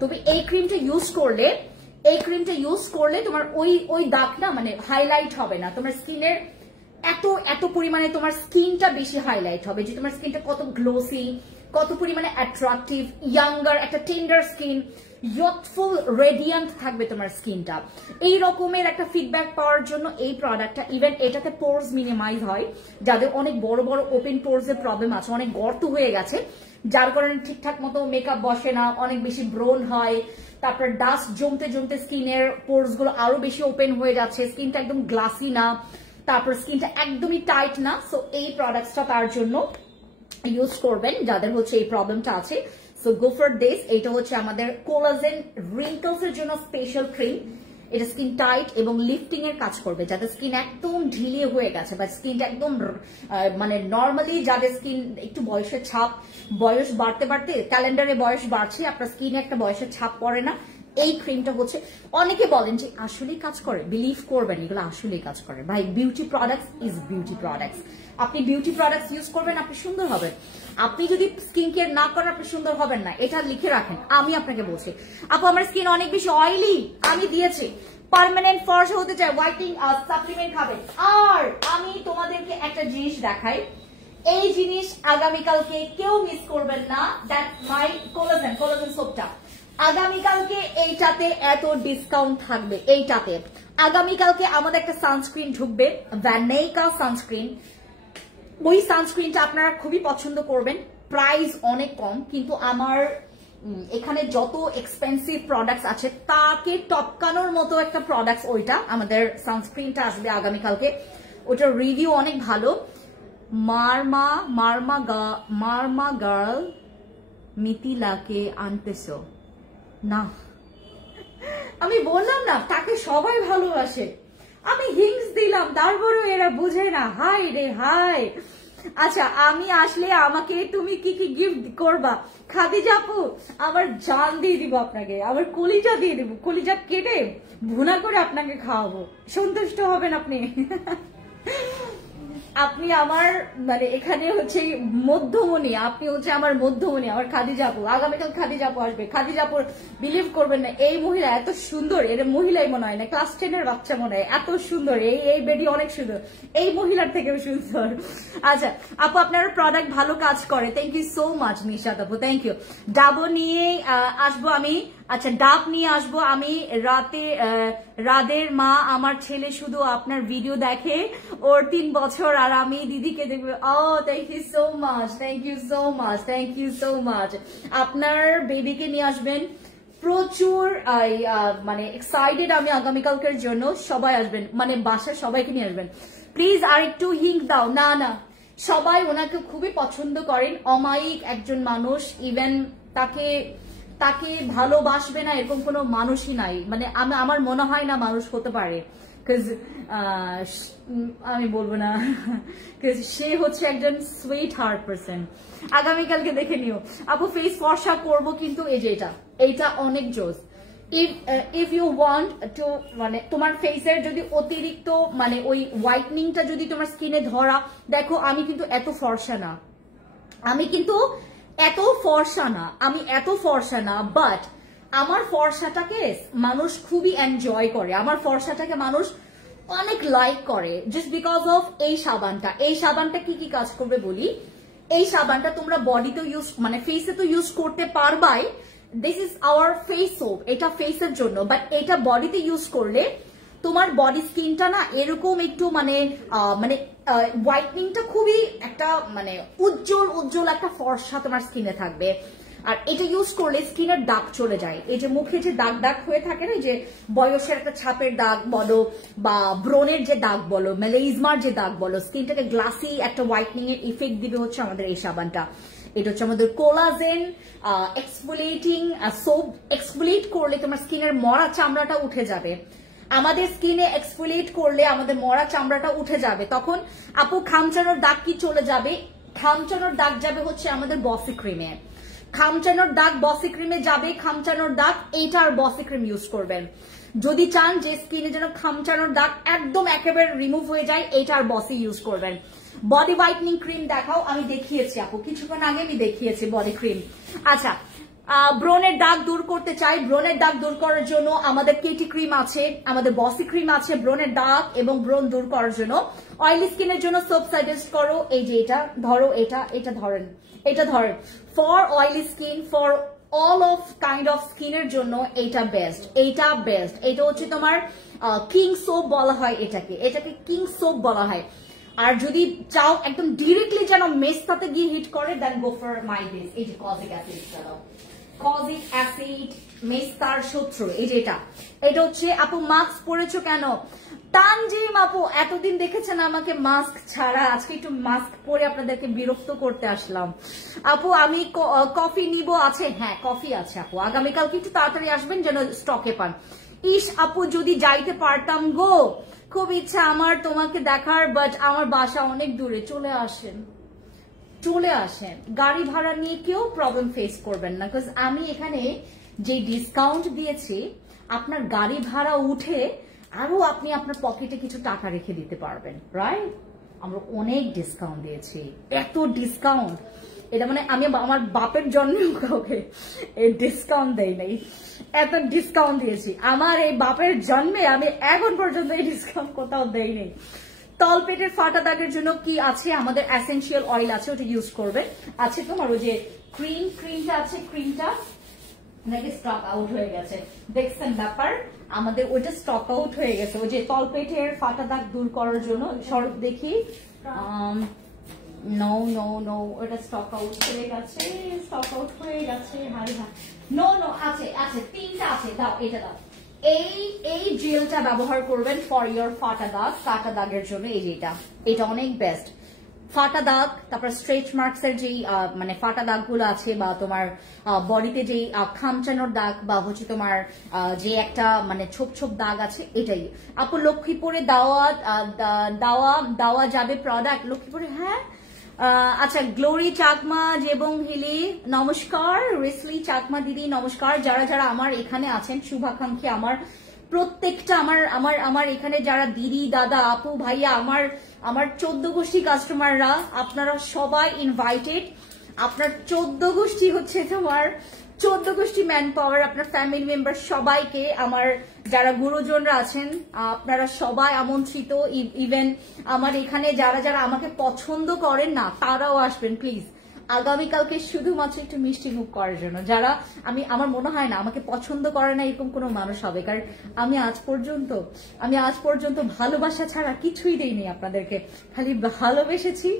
তুমি এই ক্রিমটা ইউজ করলে তোমার ওই দাগ না মানে হাইলাইট হবে না। তোমার স্কিনের এত পরিমাণে তোমার স্কিনটা বেশি হাইলাইট হবে, যে তোমার স্কিনটা কত গ্লোসি, কত পরিমাণে অ্যাট্রাকটিভ, ইয়াঙ্গার একটা টেন্ডার স্কিন, ইয়ুথফুল রেডিয়েন্ট থাকবে তোমার স্কিনটা। এই রকমের একটা ফিডব্যাক পাওয়ার জন্য এই প্রোডাক্টটা, ইভেন এটাতে পোরস মিনিমাইজ হয়, যাদের অনেক বড় বড় ওপেন পোরস এর প্রবলেম আছে, অনেক গর্ত হয়ে গেছে, যার কারণে ঠিকঠাক মতো মেকআপ বসে না, অনেক বেশি ব্রোন হয়, তারপর ডাস্ট জমতে জমতে স্কিনের পোরস গুলো আরো বেশি ওপেন হয়ে যাচ্ছে, স্কিনটা একদম গ্লাসি না, তারপর স্কিনটা একদমই টাইট না। সো এই প্রোডাক্টটা তার জন্য ইউজ করবেন যাদের হচ্ছে এই প্রবলেমটা আছে। So go for this. এটা হচ্ছে আমাদের কোলাজেন রিঙ্কলস এর জন্য স্পেশাল ক্রিম। এটা স্কিন টাইট এবং লিফটিং এর কাজ করবে, যাদের স্কিন একদম ঢিলে হয়ে গেছে বা স্কিনটা একদম মানে নর্মালি যাদের স্কিন একটু বয়সের ছাপ, বয়স বাড়তে বাড়তে ক্যালেন্ডারে বয়স বাড়ছে, আপনার স্কিনে একটা বয়সের ছাপ পড়ে না, এই ক্রিমটা হচ্ছে অনেকে বলেন যে আসলেই কাজ করে, বিলিভ করবেন এগুলো আসলেই কাজ করে। ভাই beauty products is beauty products. আপনি বিউটি প্রোডাক্টস ইউজ করবেন, আপনি সুন্দর হবেন। আপনি যদি স্কিন কেয়ার না করেন আপনি সুন্দর হবেন না, এটা লিখে রাখেন। আমি আপনাকে বলছি আপু আমার স্কিন অনেক বেশি অয়েলি, আমি দিয়েছি পার্মানেন্ট ফর্সা হতে চাই, হোয়াইটিং সাপ্লিমেন্ট খাবেন। আর আমি তোমাদেরকে একটা জিনিস দেখাই, এই জিনিস আগামীকালকে কেউ মিস করবেন না। দ্যাট মাই কোলাজেন সোপটা আগামীকালকে এইটাতে এত ডিসকাউন্ট থাকবে। এইটাতে আগামীকালকে আমাদের একটা সানস্ক্রিন ঢুকবে, ভ্যানেকা সানস্ক্রিন। ওই সানস্ক্রিনটা আপনারা খুবই পছন্দ করবেন, প্রাইস অনেক কম, কিন্তু আমার এখানে যত এক্সপেন্সিভ প্রোডাক্টস আছে তাকে টপকানোর মতো একটা প্রোডাক্টস ওইটা। আমাদের সানস্ক্রিনটা আসবে আগামীকালকে, ওটার রিভিউ অনেক ভালো। মারমা গার্ল মিথিলাকে আনতেছো না, আমি বললাম না তাকে সবাই ভালোবাসে, আমি হিংস দিলাম তারপরেও এরা বুঝে না। হাই রে হাই। আচ্ছা আমি আসলে আমাকে তুমি কি কি গিফট করবা? খাদিজা আপু আমার জান দিয়ে দিব আপনাকে, আমার কলিজা দিয়ে দিব, কলিজা কেটে ভুনা করে আপনাকে খাওয়াবো, সন্তুষ্ট হবেন আপনি। আপনি আমার মানে এখানে হচ্ছে মধ্যমণি, আপনি হচ্ছে আমার মধ্যমণি, আমার খাদিজা আপু। আগামীকাল খাদিজা আপু আসবে। খাদিজা আপু বিলিভ করবেন না, এই মহিলা এত সুন্দর, এর মহিলাই মনে হয় না, ক্লাস 10-এর বাচ্চা মনে হয়, এত সুন্দর, এই বেডি অনেক সুন্দর, এই মহিলার থেকেও সুন্দর। আচ্ছা আপু আপনার প্রোডাক্ট ভালো কাজ করে, thank you so much Nishad আপু, থ্যাংক ইউ। ডাবো নিয়ে আসবো আমি, আচ্ছা ডাব নিয়ে আসবো আমি। রাদের মা, আমার ছেলে শুধু আপনার ভিডিও দেখে, ওর 3 বছর, আর আমি দিদিকে দেখবো। ও thank you so much, thank you so much, thank you so much. আপনার বেবিকে নিয়ে আসবেন, প্রচুর মানে এক্সাইটেড আমি আগামীকালকের জন্য। সবাই আসবেন, মানে বাসায় সবাইকে নিয়ে আসবেন প্লিজ। আর একটু হিংক দাও। না না, সবাই ওনাকে খুবই পছন্দ করেন, অমায়িক একজন মানুষ, ইভেন তাকে ভালোবাসবে না এরকম কোনো মানুষই নাই, মানে আমার মনে হয় না মানুষ হতে পারে, আমি বলবো না, সে হচ্ছে একজন সুইট হার্ট পারসন। আগামীকালকে দেখে নিও আপু। ফেস ফর্সা করবো কিন্তু এই যে এইটা অনেক জোস। ইফ ইউ ওয়ান্ট টু, মানে তোমার ফেসের যদি অতিরিক্ত মানে ওই হোয়াইটনিংটা যদি তোমার স্কিনে ধরা, দেখো আমি কিন্তু এত ফর্সা না, আমি এত ফর্সা না, বাট আমার ফর্সাটাকে মানুষ খুবই এনজয় করে, আমার ফর্সাটাকে মানুষ অনেক লাইক করে, জাস্ট বিকজ অফ এই সাবানটা। এই সাবানটা কি কাজ করবে বলি। এই সাবানটা তোমরা বডিতে ইউজ, মানে ফেসে তো ইউজ করতে পারবাই, this is our face soap, এটা ফেসের জন্য, বাট এটা বডিতে ইউজ করলে তোমার বডি স্কিনটা না এরকম একটু মানে হোয়াইটনিংটা খুবই একটা মানে উজ্জ্বল একটা ফর্সা তোমার স্কিনে থাকবে। আর এটা ইউজ করলে স্কিনের দাগ চলে যায়, এই যে মুখে যে দাগ হয়ে থাকে না, যে বয়সের একটা ছাপের দাগ বলো বা ব্রণের যে দাগ বলো, মেলাইজমার যে দাগ বলো, স্কিনটাকে গ্লাসি একটা হোয়াইটনিং এর ইফেক্ট দিবে হচ্ছে আমাদের এই সাবানটা। এটা হচ্ছে আমাদের কোলাজেন এক্সফোলিয়েটিং সোপ। এক্সফোলিয়েট করলে তোমার স্কিনের মরা চামড়াটা উঠে যাবে, আমাদের স্কিনে এক্সফোলিয়েট করলে আমাদের মরা চামড়াটা উঠে যাবে, তখন আপু খামচানোর দাগ কি চলে যাবে। খামচানোর দাগ যাবে হচ্ছে আমাদের বসি ক্রিমে, খামচানোর দাগ বসি ক্রিমে যাবে। খামচানোর দাগ এইটা আর বসি ক্রিম ইউজ করবেন যদি চান যে স্কিনে যেন খামচানোর দাগ একদম একেবারে রিমুভ হয়ে যায়, এইটা আর বসি ইউজ করবেন। বডি হোয়াইটনিং ক্রিম দেখাও, আমি দেখিয়েছি আপু কিছুক্ষণ আগে, আমি দেখিয়েছি বডি ক্রিম। আচ্ছা ব্রণের দাগ দূর করতে চাই, ব্রণের দাগ দূর করার জন্য আমাদের কেটি ক্রিম আছে, আমাদের বসি ক্রিম আছে ব্রণের দাগ এবং ব্রণ দূর করার জন্য। অয়েলি স্কিনের জন্য সোপ সাজেস্ট করো, এই যে এটা ধরো, এটা ধরেন for oily skin, for all of kind of স্কিনের জন্য এইটা বেস্ট। এটা হচ্ছে তোমার কিং সোপ বলা হয়, এটাকে কিং সোপ বলা হয়। আর যদি চাও একদম ডিরেক্টলি যেন মেস্তাতে গিয়ে হিট করে, দেন গো ফর মাই দিস, এই যে কজিক অ্যাসিড, কজিক অ্যাসিড মেস্তার শত্রু, এই যে এটা হচ্ছে। আপু মাস্ক পরেছো কেন? তানজিম আপু এতদিন দেখেছেন আমাকে মাস্ক ছাড়া, আজকে একটু মাস্ক পরে আপনাদেরকে বিরক্ত করতে আসলাম। আপু আমি কফি নিব, আছে? হ্যাঁ কফি আছে আপু, আগামীকালকে একটু তাড়াতাড়ি আসবেন যেন স্টকে পান। ইস আপু যদি যাইতে পারতাম গো, খুব ইচ্ছা আমার তোমাকে দেখার, বাট আমার বাসা অনেক দূরে। চলে আসেন, গাড়ি ভাড়া নিয়ে কেউ প্রবলেম ফেস করবেন না, বিকজ আমি এখানে যে ডিসকাউন্ট দিয়েছি, আপনার গাড়ি ভাড়া উঠে আরো আপনি আপনার পকেটে কিছু টাকা রেখে দিতে পারবেন, রাইট? আমরা অনেক ডিসকাউন্ট দিয়েছি, এত ডিসকাউন্ট, এটা মানে আমি আমার বাপের জন্মেও কাউকে এই ডিসকাউন্ট দেই নাই, এত ডিসকাউন্ট দিয়েছি। আমার এই বাপের জন্মে আমি এখন পর্যন্ত এই ডিসকাউন্ট কোথাও দেই নাই। তলপেটের ফাটা দাগের জন্য কি আছে? আমাদের এসেনশিয়াল অয়েল আছে, ওটা ইউজ করবে। আছে তোমার ওই যে ক্রিমটা আছে, ক্রিমটা নাকি স্টক আউট হয়ে গেছে, দেখছেন ব্যাপার, আমাদের ওইটা স্টক আউট হয়ে গেছে, ওই যে তলপেটের ফাটা দাগ দূর করার জন্য। সরব দেখি, নো ওটা স্টক আউট হয়ে গেছে, নো আছে 3টা আছে, দাও এটা দাও। এই জেলটা ব্যবহার করবেন ফর ইয়োর ফাটা দাগ, কাটা দাগের জন্য। এই যে এটা অনেক বেস্ট। ফাটা দাগ, তারপর স্ট্রেচ মার্কস এর যেই মানে ফাটা দাগগুলো আছে, বা তোমার বডিতে যেই খামচানোর দাগ, বা হচ্ছে তোমার যে একটা মানে ছোপ দাগ আছে, এটাই। আপু লক্ষ্মীপুরে দেওয়া যাবে প্রোডাক্ট? লক্ষ্মীপুরে, হ্যাঁ। আচ্ছা গ্লোরি চাকমা এবং হিলি নমস্কার, রিসলি চাকমা দিদি নমস্কার। যারা আমার এখানে আছেন শুভাকাঙ্ক্ষী, আমার প্রত্যেকটা আমার এখানে যারা দিদি দাদা আপু ভাইয়া আমার 14 গোষ্ঠী কাস্টমাররা, আপনারা সবাই ইনভাইটেড। আপনার 14 গোষ্ঠী হচ্ছে তোমার 14 গোষ্ঠী ম্যান পাওয়ার, আপনার ফ্যামিলি মেম্বার সবাইকে, আমার যারা গুরুজনরা আছেন আপনারা সবাই আমন্ত্রিত। ইভেন আমার এখানে যারা যারা আমাকে পছন্দ করেন না তারাও আসবেন প্লিজ আগামীকালকে, শুধুমাত্র একটু মিষ্টি মুখ করার জন্য। যারা আমার মনে হয় না আমাকে পছন্দ করে না এরকম কোনো মানুষ হবে, কারণ আমি আজ পর্যন্ত ভালোবাসা ছাড়া কিছুই দেইনি আপনাদেরকে, খালি ভালোবেসেছি।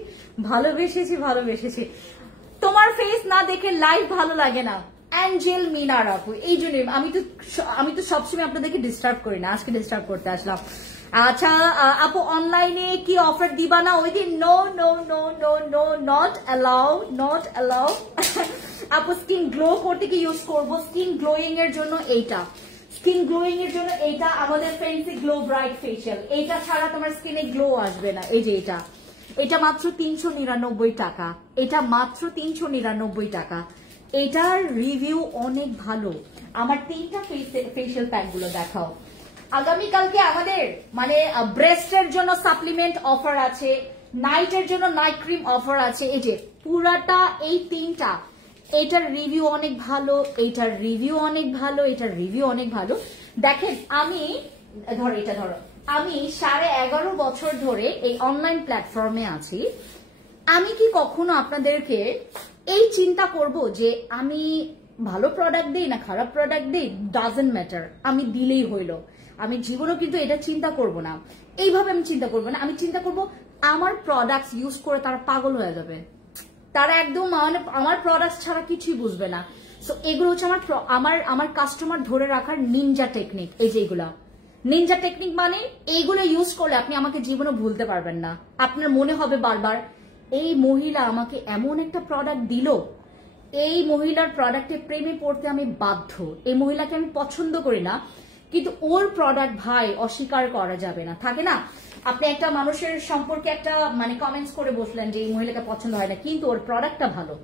তোমার ফেস না দেখে লাইভ ভালো লাগে না, অ্যাঞ্জেল মিনার আপু। এই জন্য আমি তো সবসময় আপনাদেরকে ডিস্টার্ব করি না, আজকে ডিস্টার্ব করতে আসলাম। আচ্ছা আপু অনলাইনে কি অফার দিবা না ওই দিন? No, not allow. আপু স্কিন গ্লো করতে কি ইউজ করবো? স্কিন গ্লোয়িং এর জন্য এইটা আমাদের ফেন্সি গ্লো ব্রাইট ফেশিয়াল। এইটা ছাড়া তোমার স্কিনে গ্লো আসবে না। এই যে এটা মাত্র 399 টাকা, এটা মাত্র 399 টাকা। এটার রিভিউ অনেক ভালো। আমার 3টা ফেশিয়াল প্যাক গুলো দেখাও। আগামীকালকে আমাদের মানে ব্রেস্টের জন্য সাপ্লিমেন্ট অফার আছে, নাইটের জন্য নাইট ক্রিম অফার আছে। এই যে পুরাটা এই 3টা, এটার রিভিউ অনেক ভালো, এটার রিভিউ অনেক ভালো। দেখেন আমি আমি 11.5 বছর ধরে এই অনলাইন প্ল্যাটফর্মে আছি। আমি কি কখনো আপনাদেরকে এই চিন্তা করব যে আমি ভালো প্রোডাক্ট দিই না খারাপ প্রোডাক্ট দিই? ডাজন্ট ম্যাটার, আমি দিলেই হইল। আমি জীবনেও কিন্তু এটা চিন্তা করব না, এইভাবে আমি চিন্তা করবো না। আমি চিন্তা করব আমার প্রোডাক্টস ইউজ করে তারা পাগল হয়ে যাবে, তারা একদম আমার প্রোডাক্টস ছাড়া কিছুই বুঝবে না। সো এগুলো হচ্ছে আমার কাস্টমার ধরে রাখার নিনজা টেকনিক। এই যে এগুলা নিনজা টেকনিক মানে এইগুলো ইউজ করলে আপনি আমাকে জীবনে ভুলতে পারবেন না। আপনার মনে হবে বারবার এই মহিলা আমাকে এমন একটা প্রোডাক্ট দিল, এই মহিলার প্রোডাক্টে প্রেমে পড়তে আমি বাধ্য। এই মহিলাকে আমি পছন্দ করি না, কিন্তু ওর প্রোডাক্ট ভাই অস্বীকার করা যাবে না। থাকে না আপনি একটা মানুষের সম্পর্কে একটা মানে কমেন্টস করে বসলেন যে এই মহিলাকে পছন্দ হয় না, কিন্তু ওর প্রোডাক্টটা ভালো,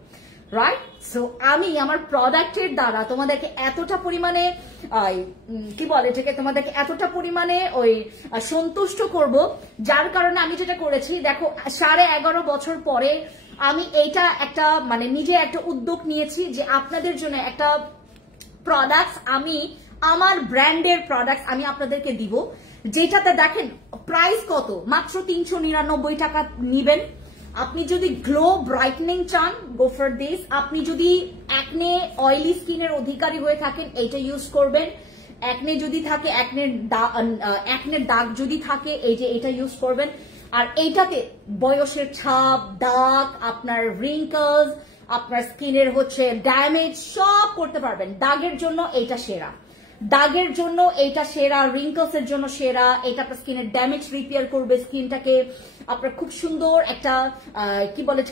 রাইট? সো আমি আমার প্রোডাক্টের দ্বারা তোমাদেরকে এতটা পরিমাণে তোমাদেরকে এতটা পরিমাণে সন্তুষ্ট করব, যার কারণে আমি যেটা করেছি দেখো 11.5 বছর পরে আমি এইটা একটা মানে নিজে একটা উদ্যোগ নিয়েছি যে আপনাদের জন্য একটা প্রোডাক্টস, আমি আমার ব্র্যান্ডের প্রোডাক্টস আমি আপনাদেরকে দিব, যেটাতে দেখেন প্রাইস কত, মাত্র 399 টাকা নিবেন। আপনি যদি গ্লো ব্রাইটনিং চান, গো ফর দিস। আপনি যদি একনে অয়েলি স্কিনের অধিকারী হয়ে থাকেন, এইটা ইউজ করবেন। একনে যদি থাকে, একনের দাগ যদি থাকে, এই যে এটা ইউজ করবেন। আর এইটাতে বয়সের ছাপ, দাগ, আপনার রিঙ্কলস, আপনার স্কিনের হচ্ছে ড্যামেজ সব করতে পারবেন। দাগের জন্য এইটা সেরা, রিঙ্কলস এর জন্য সেরা। এটা আপনার স্কিনের ড্যামেজ রিপেয়ার করবে, স্কিনটাকে আপনার খুব সুন্দর একটা কি বলে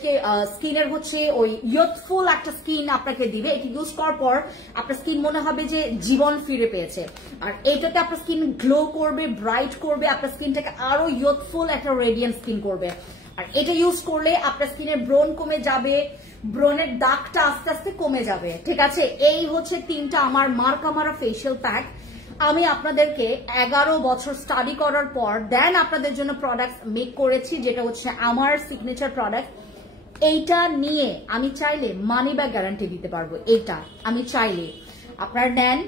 স্কিনের হচ্ছে ওই ইয়ুথফুল একটা স্কিন আপনাকে দিবে। এটি ইউজ করার পর আপনার স্কিন মনে হবে যে জীবন ফিরে পেয়েছে। আর এইটাতে আপনার স্কিন গ্লো করবে, ব্রাইট করবে, আপনার স্কিনটাকে আরো ইয়ুথফুল একটা রেডিয়েন্ট স্কিন করবে। আর এটা ইউজ করলে আপনার স্কিনের ব্রণ কমে যাবে, ব্রণের দাগটা আস্তে আস্তে কমে যাবে। ঠিক আছে, এই হচ্ছে 3টা আমার মার্কা মারা ফেশিয়াল প্যাক। আমি আপনাদেরকে 11 বছর স্টাডি করার পর দেন আপনাদের জন্য প্রোডাক্ট মেক করেছি, যেটা হচ্ছে আমার সিগনেচার প্রোডাক্ট। এইটা নিয়ে আমি চাইলে মানি ব্যাক গ্যারান্টি দিতে পারবো। এইটা আমি চাইলে আপনারা নেন,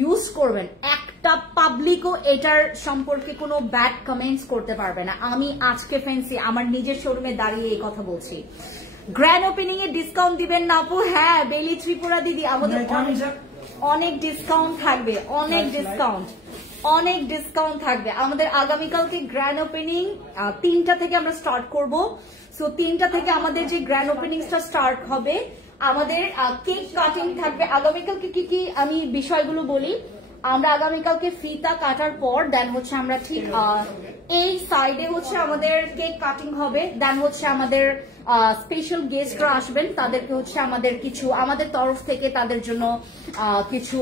ইউজ করবেন, একটা পাবলিকও এটার সম্পর্কে কোনো ব্যাড কমেন্টস করতে পারবে না। আমি আজকে ফ্যান্সি আমার নিজের শোরুমে দাঁড়িয়ে এই কথা বলছি। গ্র্যান্ড ওপেনিং এ ডিসকাউন্ট দিবেন না আপু? হ্যাঁ বেলি ত্রিপুরা দিদি, আমাদের অনেক ডিসকাউন্ট থাকবে, অনেক ডিসকাউন্ট থাকবে আমাদের। আগামীকালকে গ্র্যান্ড ওপেনিং 3টা থেকে আমরা স্টার্ট করব। সো 3টা থেকে আমাদের যে গ্র্যান্ড ওপেনিংটা স্টার্ট হবে, আমাদের কেক কাটিং থাকবে। আগামীকালকে কি কি আমি বিষয়গুলো বলি। আমরা আগামীকালকে ফিতা কাটার পর দেন হচ্ছে আমরা ঠিক এই সাইডে হচ্ছে আমাদের কেক কাটিং হবে। দেন হচ্ছে আমাদের স্পেশাল গেস্টরা আসবেন, তাদেরকে হচ্ছে আমাদের তরফ থেকে তাদের জন্য কিছু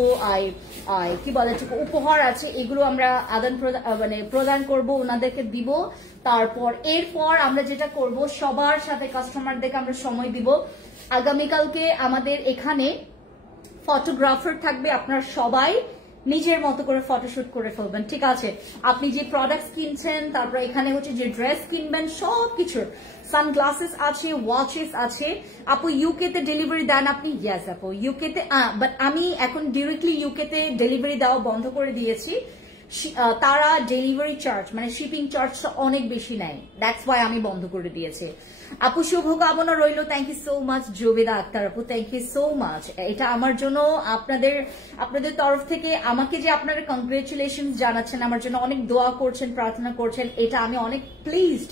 কি বলে উপহার আছে, এগুলো আমরা প্রদান করব, ওনাদেরকে দিব। তারপর এরপর আমরা যেটা করব, সবার সাথে কাস্টমারদেরকে আমরা সময় দিব। আগামীকালকে আমাদের এখানে ফটোগ্রাফার থাকবে, আপনারা সবাই নিজের মতো করে ফটোশুট করে ফেলবেন, ঠিক আছে? আপনি যে প্রোডাক্টস কিনছেন, তারপর এখানে হচ্ছে যে ড্রেস কিনবেন, সবকিছু, সানগ্লাসেস আছে, ওয়াচেস আছে। আপু ইউকে তে ডেলিভারি দেন আপনি? ইয়েস আপু, ইউকে তে, বাট আমি এখন ডিরেক্টলি ইউকে তে ডেলিভারি দেওয়া বন্ধ করে দিয়েছি। তারা ডেলিভারি চার্জ মানে শিপিং চার্জটা অনেক বেশি নেয়, দ্যাটস ওয়াই আমি বন্ধ করে দিয়েছি। আপু শুভকামনা রইল, thank you so much. Zobeda Akter আপু, থ্যাংক ইউ সো মাচ। এটা আমার জন্য আপনাদের তরফ থেকে আমাকে যে আপনারা কংগ্রেচুলেশন জানাচ্ছেন, আমার জন্য অনেক দোয়া করছেন, প্রার্থনা করছেন, এটা আমি অনেক প্লিজড।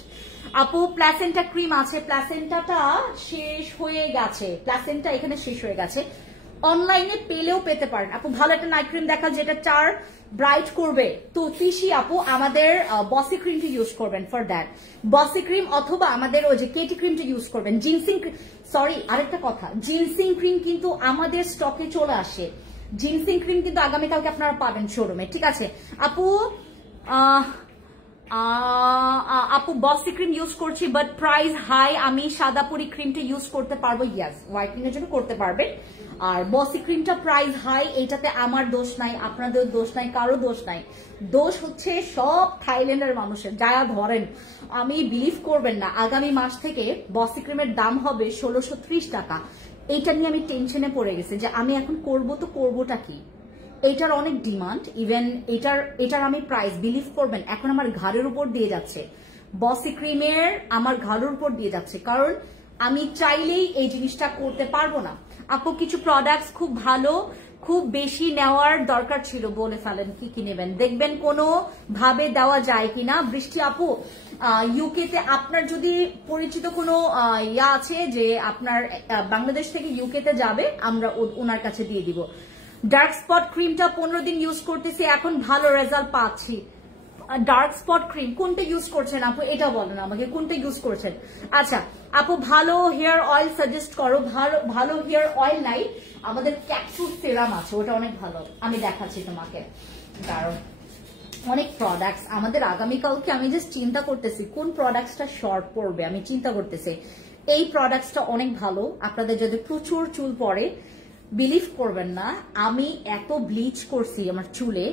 আপু প্লাসেন্টা ক্রিম আছে, প্লাসেন্টাটা শেষ হয়ে গেছে, প্লাসেন্টা এখানে শেষ হয়ে গেছে, অনলাইনে পেলেও পেতে পারেন। আপু ভালো একটা নাইট ক্রিম দেখা যেটা চার ব্রাইট করবে, তো তিসি আপু আমাদের বসি ক্রিমটি ইউজ করবেন ফর দ্যাট, বসি ক্রিম অথবা আমাদের ওই যে কেটি ক্রিমটি ইউজ করবেন। জিনসিং, সরি আরেকটা কথা, জিনসিং ক্রিম কিন্তু আমাদের স্টকে চলে আসে, জিনসিং ক্রিম কিন্তু আগামীকালকে আপনারা পাবেন শোরুমে, ঠিক আছে? আপু আপু বসি ক্রিম ইউজ করছি বাট প্রাইস হাই, আমি সাদাপুরি ক্রিমটা ইউজ করতে পারবো? ইয়াস, হোয়াইটনিং এর জন্য করতে পারবেন। আর বসি ক্রিমটা প্রাইস হাই, এটাতে আমার দোষ নাই, আপনাদের দোষ নাই, কারো দোষ নাই, দোষ হচ্ছে সব থাইল্যান্ডের মানুষের, যারা ধরেন, আমি বিলিভ করবেন না, আগামী মাস থেকে বসি ক্রিমের দাম হবে 1630 টাকা। এইটা নিয়ে আমি টেনশনে পড়ে গেছি যে আমি এখন করবো তো করবোটা কি, এটার অনেক ডিমান্ড, ইভেন এটার আমি প্রাইস বিলিভ করবেন এখন আমার ঘাড়ের উপর দিয়ে যাচ্ছে, বসি ক্রিমের আমার ঘাড়ের উপর দিয়ে যাচ্ছে, কারণ আমি চাইলেই এই জিনিসটা করতে পারবো না। আপু কিছু প্রোডাক্টস খুব ভালো, খুব বেশি নেওয়ার দরকার ছিল, বলে ফেলেন কি কি নেবেন, দেখবেন কোনো ভাবে দেওয়া যায় কিনা। বৃষ্টি আপু ইউকে তে আপনার যদি পরিচিত কোনো ইয়া আছে যে আপনার বাংলাদেশ থেকে ইউকে তে যাবে, আমরা ওনার কাছে দিয়ে দিব। ডার্ক স্পট ক্রিমটা 15 দিন ইউজ করতেছি, এখন ভালো রেজাল্ট পাচ্ছি। ডার্ক স্পট ক্রিম কোনটা ইউজ করছেন আপু, এটা বলেন আমাকে, কোনটা ইউজ করছেন? আচ্ছা আপু ভালো হেয়ার অয়েল সাজেস্ট করো। ভালো হেয়ার অয়েল নাই, আমাদের ক্যাকটুস সেরাম আছে, ওটা অনেক ভালো, আমি দেখাচ্ছি তোমাকে। কারণ অনেক প্রোডাক্টস আমাদের আগামীকালকে, আমি জাস্ট চিন্তা করতেছি কোন প্রোডাক্টসটা শর্ট পড়বে, আমি চিন্তা করতেছি। এই প্রোডাক্টসটা অনেক ভালো, আপনাদের যদি প্রচুর চুল পড়ে, বিলিভ করবেন না, আমি এত ব্লিচ করছি আমার চুলে,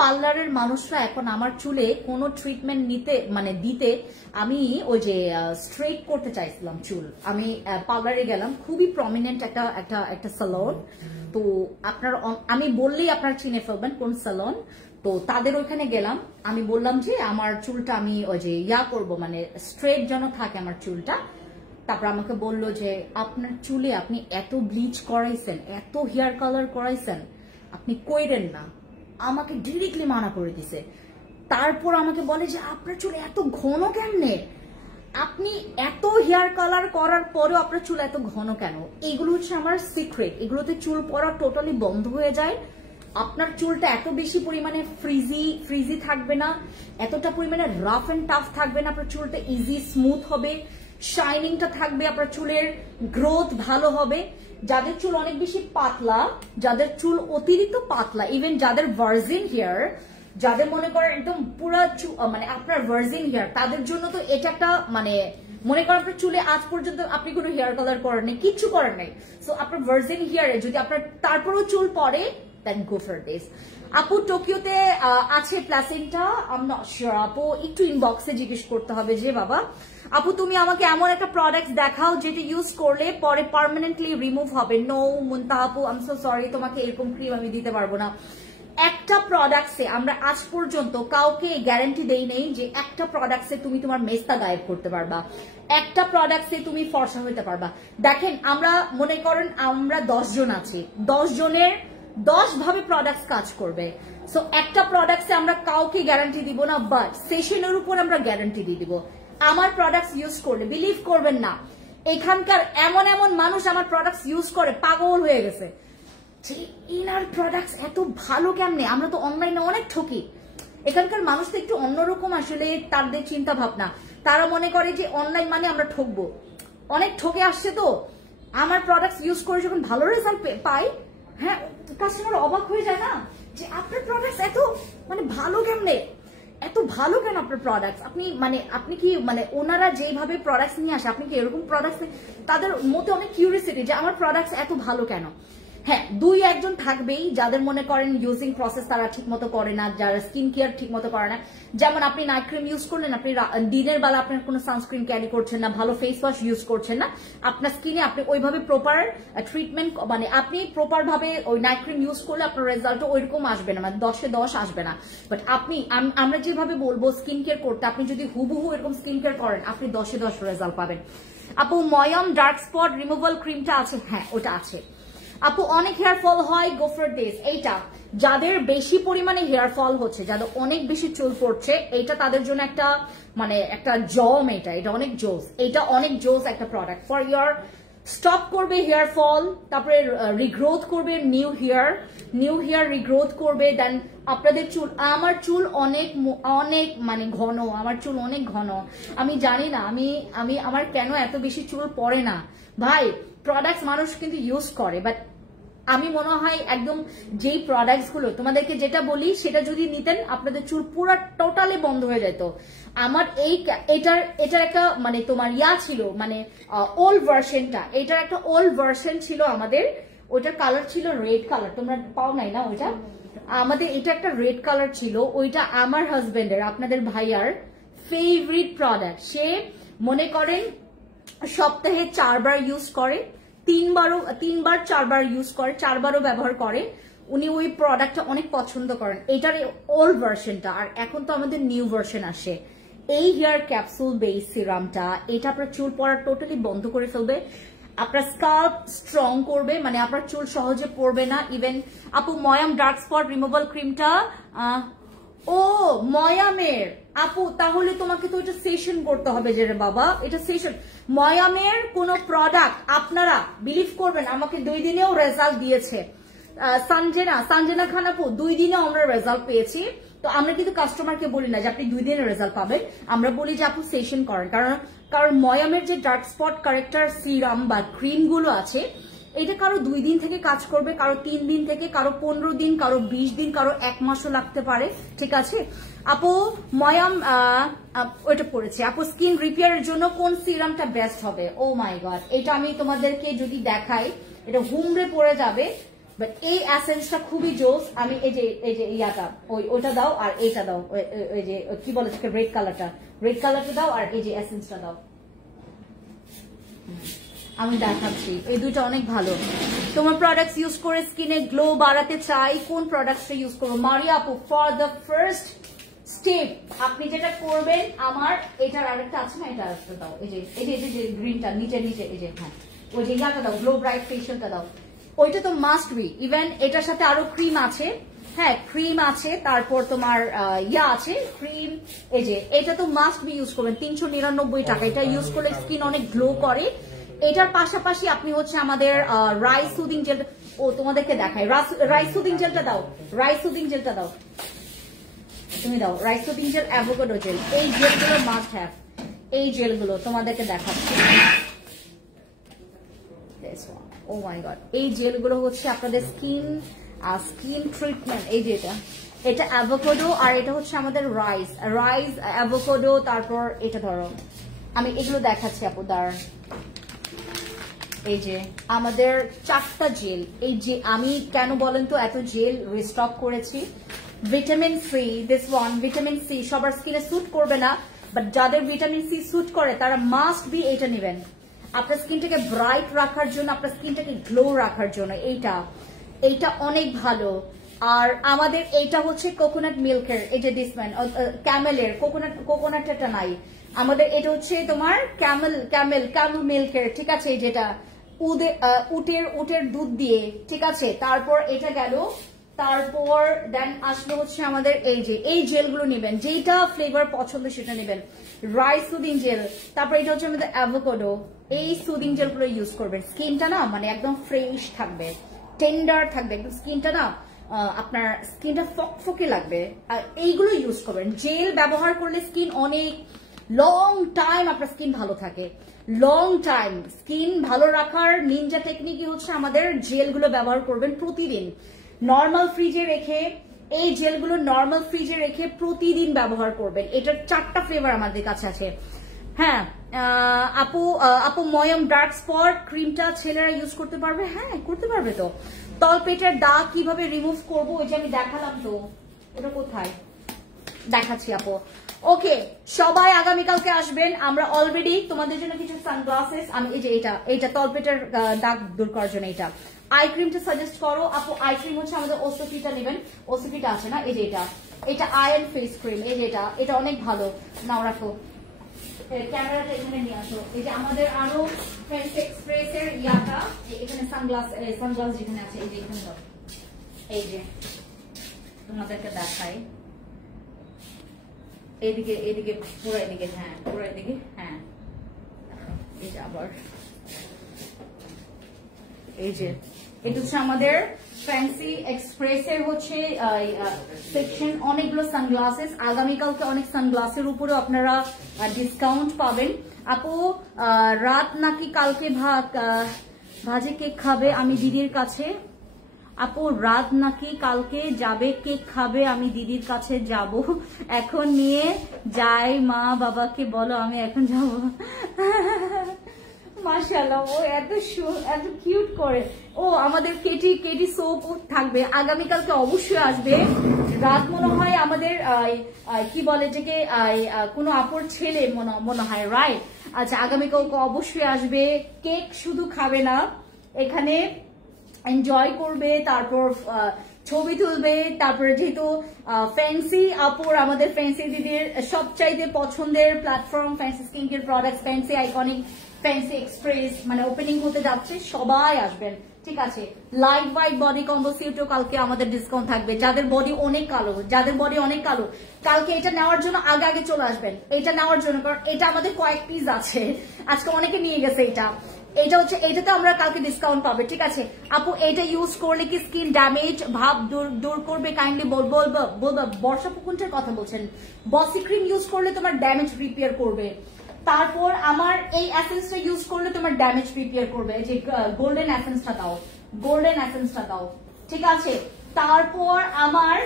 পার্লারের মানুষরা এখন আমার চুলে কোনো ট্রিটমেন্ট দিতে, আমি ওই যে স্ট্রেট করতে চাইছিলাম চুল, আমি পার্লারে গেলাম, খুবই প্রমিনেন্ট একটা স্যালন, তো আপনার আমি বললেই আপনারা চিনে ফেলবেন কোন স্যালন, তো তাদের ওইখানে গেলাম, আমি বললাম যে আমার চুলটা আমি ওই যে করবো, মানে স্ট্রেট যেন থাকে আমার চুলটা। তারপর আমাকে বললো যে আপনার চুলে আপনি এত ব্লিচ করাইছেন, এত হেয়ার কালার করাইছেন, আপনি কইরেন না, আমাকে ডিরেক্টলি মানা করে দিছে। তারপর আমাকে বলে যে আপনার চুল এত ঘন কেমনে, আপনি এত হেয়ার কালার করার পরেও আপনার চুল এত ঘন কেন? এগুলো হচ্ছে আমার সিক্রেট, এগুলোতে চুল পড়া টোটালি বন্ধ হয়ে যায়, আপনার চুলটা এত বেশি পরিমাণে ফ্রিজি থাকবে না, এতটা পরিমাণে রাফ এন্ড টাফ থাকবে না, আপনার চুলটা ইজি স্মুথ হবে, শাইনিংটা থাকবে, আপনার চুলের গ্রোথ ভালো হবে। যাদের চুল অনেক বেশি পাতলা, যাদের চুল অতিরিক্ত পাতলা, ইভেন যাদের ভার্জিন হেয়ার, যাদের মনে করেন একদম পুরো মানে আপনার ভার্জিন হেয়ার, তাদের জন্য তো এটা একটা মনে করেন আপনার চুলে আজ পর্যন্ত আপনি কোনো হেয়ার কালার করেন নাই, কিচ্ছু করেন নাই, সো আপনার ভার্জিন হেয়ারে যদি আপনার তারপরও চুল পড়ে, দেন গো ফর দিস। আপু টোকিওতে আছে placenta, I am not sure আপু, একটু ইনবক্সে জিজ্ঞেস করতে হবে যে বাবা। আপু তুমি আমাকে এমন একটা প্রোডাক্ট দেখাও যেটা ইউজ করলে পরে পার্মানেন্টলি রিমুভ হবে। নো মুনতাহা আপু, আই এম সো সরি, তোমাকে এরকম ক্রিম আমি দিতে পারবো না। একটা প্রোডাক্টসে আমরা আজ পর্যন্ত কাউকে গ্যারান্টি দেই নেই যে একটা প্রোডাক্টসে তুমি তোমার মেস্তা গায়েব করতে পারবা, একটা প্রোডাক্টসে তুমি ফর্সা হইতে পারবা। দেখেন আমরা মনে করেন আমরা 10 জন আছি, 10 জনের 10 ভাবে প্রোডাক্টস কাজ করবে, সো একটা প্রোডাক্টসে আমরা কাউকে গ্যারান্টি দিব না, বাট সেশনের উপর আমরা গ্যারান্টি দিয়ে দিব। আমার প্রোডাক্টস ইউজ করলে বিলিভ করবেন না, এখানকার এমন এমন মানুষ আমার প্রোডাক্টস ইউজ করে পাগল হয়ে গেছে যে ইনার প্রোডাক্টস এত ভালো কেমনে, আমরা তো অনলাইনে অনেক ঠকি। এখানকার মানুষ তো একটু অন্যরকম, আসলে তাদের চিন্তা ভাবনা, তারা মনে করে যে অনলাইন মানে আমরা ঠকবো, অনেক ঠকে আসছে। তো আমার প্রোডাক্টস ইউজ করে যখন ভালো রেজাল্ট পাই, হ্যাঁ কাস্টমার অবাক হয়ে যায় না যে আপনার প্রোডাক্টস এত ভালো কেমনে, এত ভালো কেন আপনার প্রোডাক্টস, আপনি কি ওনারা যেভাবে প্রোডাক্টস নিয়ে আসে, আপনি কি এরকম প্রোডাক্টস, তাদের মধ্যে অনেক কিউরিয়াসিটি যে আমার প্রোডাক্টস এত ভালো কেন। হ্যাঁ 2-1 জন থাকবেই যাদের মনে করেন ইউজিং প্রসেস তারা ঠিক মতো করে না, যারা স্কিন কেয়ার ঠিক মতো করে না। যেমন আপনি নাইট ক্রিম ইউজ করলেন, আপনি দিনের বেলা আপনার কোনো সানস্ক্রিন ক্যারি করছেন না, ভালো ফেস ওয়াশ ইউজ করছেন না, আপনার স্কিনে আপনি ওইভাবে প্রপার ট্রিটমেন্ট মানে আপনি প্রপার ভাবে ওই নাইট ক্রিম ইউজ করলে আপনার রেজাল্ট ওইরকম আসবে না, মানে 10-এ 10 আসবে না। বাট আপনি আমরা যেভাবে বলবো স্কিন কেয়ার করতে, আপনি যদি হুবহু এরকম স্কিন কেয়ার করেন আপনি 10-এ 10 রেজাল্ট পাবেন। আপু ময়াম ডার্ক স্পট রিমুভাল ক্রিমটা আছে? হ্যাঁ ওটা আছে। আপু অনেক হেয়ার ফল হয়, গো ফর দিস। এইটা যাদের বেশি পরিমাণে হেয়ার ফল হচ্ছে, যাদের অনেক বেশি চুল পড়ছে, এইটা তাদের জন্য একটা মানে একটা জম, এটা অনেক জোস, এটা অনেক জোস একটা প্রোডাক্ট ফর ইয়ার। স্টপ করবে হেয়ার ফল, তারপরে রিগ্রোথ করবে নিউ হেয়ার রিগ্রোথ করবে। দেন আপনাদের চুল, আমার চুল অনেক অনেক মানে ঘন, আমার চুল অনেক ঘন। আমি জানি না আমি আমার কেন এত বেশি চুল পড়ে না ভাই। প্রোডাক্টস মানুষ কিন্তু ইউজ করে, বাট আমি মনে হয় একদম যেই প্রোডাক্টস গুলো তোমাদেরকে যেটা বলি সেটা যদি নিতেন আপনাদের চুল পুরো টোটালি বন্ধ হয়ে যেত। আমার এটার একটা মানে তোমার ছিল মানে ওল্ড ভার্সনটা, এটার একটা ওল্ড ভার্সন ছিল আমাদের, ওইটার কালার ছিল রেড কালার, তোমরা পাও নাই না ওইটা? আমাদের এটা একটা রেড কালার ছিল, ওইটা আমার হাজবেন্ডের আপনাদের ভাইয়ার ফেভারিট প্রোডাক্ট। সে মনে করেন সপ্তাহে 4 বার ইউজ করে, 3 বার ইউজ করে, 4 বারও ব্যবহার করে। উনি ওই প্রোডাক্টটা অনেক পছন্দ করেন, এটার ওল্ড ভার্সনটা। আর এখন তো আমাদের নিউ ভার্সন আসে, এই হেয়ার ক্যাপসুল বেস সিরামটা, এটা আপনার চুল পড়া টোটালি বন্ধ করে ফেলবে, আপনার স্কাল্প স্ট্রং করবে, মানে আপনার চুল সহজে পড়বে না। ইভেন আপু ময়াম ডার্ক স্পট রিমুভাল ক্রিমটা, ও ময়ামের আপু, তাহলে তোমাকে তো এটা সেশন করতে হবে যে রে বাবা, এটা সেশন। ময়ামের কোন প্রোডাক্ট আপনারা বিলিভ করবেন, আমাকে 2 দিনেও রেজাল্ট দিয়েছে। সঞ্জনা খান আপু 2 দিনেও আমরা রেজাল্ট পেয়েছি। তো আমরা কিন্তু কাস্টমারকে বলি না যে আপনি 2 দিনে রেজাল্ট পাবেন, আমরা বলি যে আপু সেশন করেন। কারণ ময়ামের যে ডার্ক স্পট কারেক্টার সিরাম বা ক্রিম গুলো আছে, এটা কারো 2 দিন থেকে কাজ করবে, কারো 3 দিন থেকে, কারো 15 দিন, কারো 20 দিন, কারো 1 মাসও লাগতে পারে। ঠিক আছে আপু ময়াম ওইটা পড়েছে। আপু স্কিন রিপেয়ারের জন্য কোন সিরামটা বেস্ট হবে? ও মাই গড, এটা আমি তোমাদেরকে যদি দেখাই এটা হুমড়ে পড়ে যাবে, বাট এই এসেন্সটা খুবই জোস। আমি এই যে ইয়াটা ওইটা দাও, আর এইটা দাও, ওই যে কি বলে রেড কালারটা দাও, আর এই যে এসেন্সটা দাও, আমি দেখাচ্ছি। এই দুটো অনেক ভালো। তোমার প্রোডাক্টস ইউজ করে স্কিনে গ্লো বাড়াতে চাই, কোন প্রোডাক্টসটা ইউজ করবো? মারিয়া আপু ফর দ্য ফার্স্ট স্টেপ আপনি যেটা করবেন, আমার এটার আরেকটা আছে না, এটা একটা দাও, এই যে গ্রিনটা নিচে, এই যে হ্যাঁ ওই যে ইয়াটা দাও, গ্লো ব্রাইট ফেশিয়ালটা দাও, ওইটা তো মাস্ট বি। ইভেন এটার সাথে আরো ক্রিম আছে, হ্যাঁ ক্রিম আছে, তারপর তোমার আছে ক্রিম, এই যে এটা তো মাস্ট বি ইউজ করবেন। 399 টাকা, এটা ইউজ করলে স্কিন অনেক গ্লো করে। এটার পাশাপাশি আপনি হচ্ছে আমাদের রাইস সুদিং জেল, ও তোমাদেরকে দেখাই, রাইস সুদিং জেলটা দাও, তুমি দাও rice soothing gel, avocado gel, এই জেলগুলো মাস্ট হ্যাভ। এই জেলগুলো তোমাদেরকে দেখাচ্ছি, ও মাই গড, এই জেলগুলো হচ্ছে আপনাদের স্কিন ট্রিটমেন্ট। এই যে এটা অ্যাভোকাডো, আর এটা হচ্ছে আমাদের রাইস অ্যাভোকাডো, তারপর এটা ধরো আমি এগুলো দেখাচ্ছি আপু দাঁড়ান। এই যে আমাদের 4টা জেল, এই যে আমি কেন বলেন তো এত জেল রিস্টক করেছি। Vitamin C, this one vitamin C সবার স্কিনে স্যুট করবে না, বাট যাদের ভিটামিন সি স্যুট করে তারা মাস্ট বি এটা নেবেন, আপনার স্কিনটাকে ব্রাইট রাখার জন্য, আপনার স্কিনটাকে গ্লো রাখার জন্য। এইটা অনেক ভালো। আর আমাদের এইটা হচ্ছে কোকোনাট মিল্কের, এই যে দিসম্যান ক্যামেলের, কোকোনাট এটা নাই আমাদের, এটা হচ্ছে তোমার ক্যামেল মিল্কের, ঠিক আছে, যেটা উটের দুধ দিয়ে, ঠিক আছে। তারপর এটা গেল, তারপর দেন আসলো হচ্ছে আমাদের এই জেলগুলো নেবেন, যেটা ফ্লেভার পছন্দ সেটা নেবেন। রাইস সুদিং জেল, তারপর এটা হচ্ছে আমাদের অ্যাভোকাডো, এই সুদিং জেলগুলো ইউজ করবেন। স্কিনটা না মানে একদম ফ্রেশ থাকবে, টেন্ডার থাকবে, একদম স্কিনটা না আপনার স্কিনটা ফকফকে লাগবে, এইগুলো ইউজ করবেন। জেল ব্যবহার করলে স্কিন অনেক লং টাইম আপনার স্কিন ভালো থাকে। লং টাইম স্কিন ভালো রাখার নিনজা টেকনিকই হচ্ছে আমাদের জেলগুলো ব্যবহার করবেন প্রতিদিন, নর্মাল ফ্রিজে রেখে, এই জেলগুলো নর্মাল ফ্রিজে রেখে প্রতিদিন ব্যবহার করবেন। এটার 4টা ফ্লেভার আমাদের কাছে আছে। হ্যাঁ আপু ময়াম ডার্ক স্পট ক্রিমটা ছেলেরা ইউজ করতে পারবে? হ্যাঁ করতে পারবে তো। তলপেটের দাগ কিভাবে রিমুভ করবো ওই যে আমি দেখালাম, তো এটা কোথায় দেখাচ্ছি আপু। ওকে, সবাই আগামীকালকে আসবেন। আমরা অলরেডি তোমাদের জন্য কিছু সানগ্লাসেস, আমি এই যে এটা তলপেটের দাগ দূর করার জন্য এটা আই ক্রিমটা সাজেস্ট করো আপু। আই ক্রিম হচ্ছে আমাদের ওসোফিটা নেবেন, ওসোফিটা আছে না, এই যে এটা আই এন্ড ফেস ক্রিম, এই যে এটা অনেক ভালো। নাও রাখো, ক্যামেরাটা এখানে নিয়ে আসো। এই যে আমাদের আরো ফ্যান্সি এক্সপ্রেসের ইয়াটা, এখানে সানগ্লাস যেখানে আছে, এই যে এখানে এই যে তোমাদেরকে দেখাই, এদিকে পুরো এদিকে, হ্যাঁ পুরো এদিকে, হ্যাঁ এই যে আবার এই যে এটা হচ্ছে আমাদের ফ্যান্সি এক্সপ্রেসের হচ্ছে সেকশন, অনেকগুলো সানগ্লাসেস। আগামীকালকে অনেক সানগ্লাসের উপরেও আপনারা ডিসকাউন্ট পাবেন। আপু রাত নাকি কালকে ভাজে কেক খাবে আমি দিদির কাছে? আপু রাত নাকি কালকে যাবে কেক খাবে আমি দিদির কাছে যাব, এখন নিয়ে যাই মা বাবাকে বলো আমি এখন যাব। মাশাআল্লাহ, ও এত কিউট করে। ও আমাদের কেটি সোপ থাকবে আগামীকালকে, অবশ্যই আসবে। রাত মনে হয় আমাদের কি বলে যেকে কোনো আপুর ছেলে মনে হয়, রাইট? আচ্ছা, আগামীকালকে অবশ্যই আসবে। কেক শুধু খাবে না, এখানে এনজয় করবে, তারপর ছবি তুলবে। তারপরে যেহেতু ফ্যান্সি আপুর, আমাদের ফ্যান্সি দিদির সবচাইতে পছন্দের platform fancy skin care products, fancy iconic, fancy express মানে ওপেনিং হতে যাচ্ছে, সবাই আসবেন, ঠিক আছে? লাইট হোয়াইট বডি কম্বো সেটও কালকে আমাদের ডিসকাউন্ট থাকবে। যাদের বডি অনেক কালো, কালকে এটা নেওয়ার জন্য আগে চলে আসবেন, এটা নেওয়ার জন্য, কারণ এটা আমাদের কয়েক পিস আছে, আজকে অনেকে নিয়ে গেছে। এটাতে আমরা কালকে ডিসকাউন্ট পাবে, ঠিক আছে আপু? এটা ইউজ করলে কি স্কিন ড্যামেজ ভাব দূর করবে? কাইন্ডলি বলবো। বর্ষা পুকুনটার কথা বলছেন। বসি ক্রিম ইউজ করলে তোমার ড্যামেজ রিপেয়ার করবে। তারপর আমার এই এসেন্সটা ইউজ করলে তোমার ড্যামেজ রিপেয়ার করবে। যে গোল্ডেন এসেন্সটা দাও, ঠিক আছে? তারপর আমার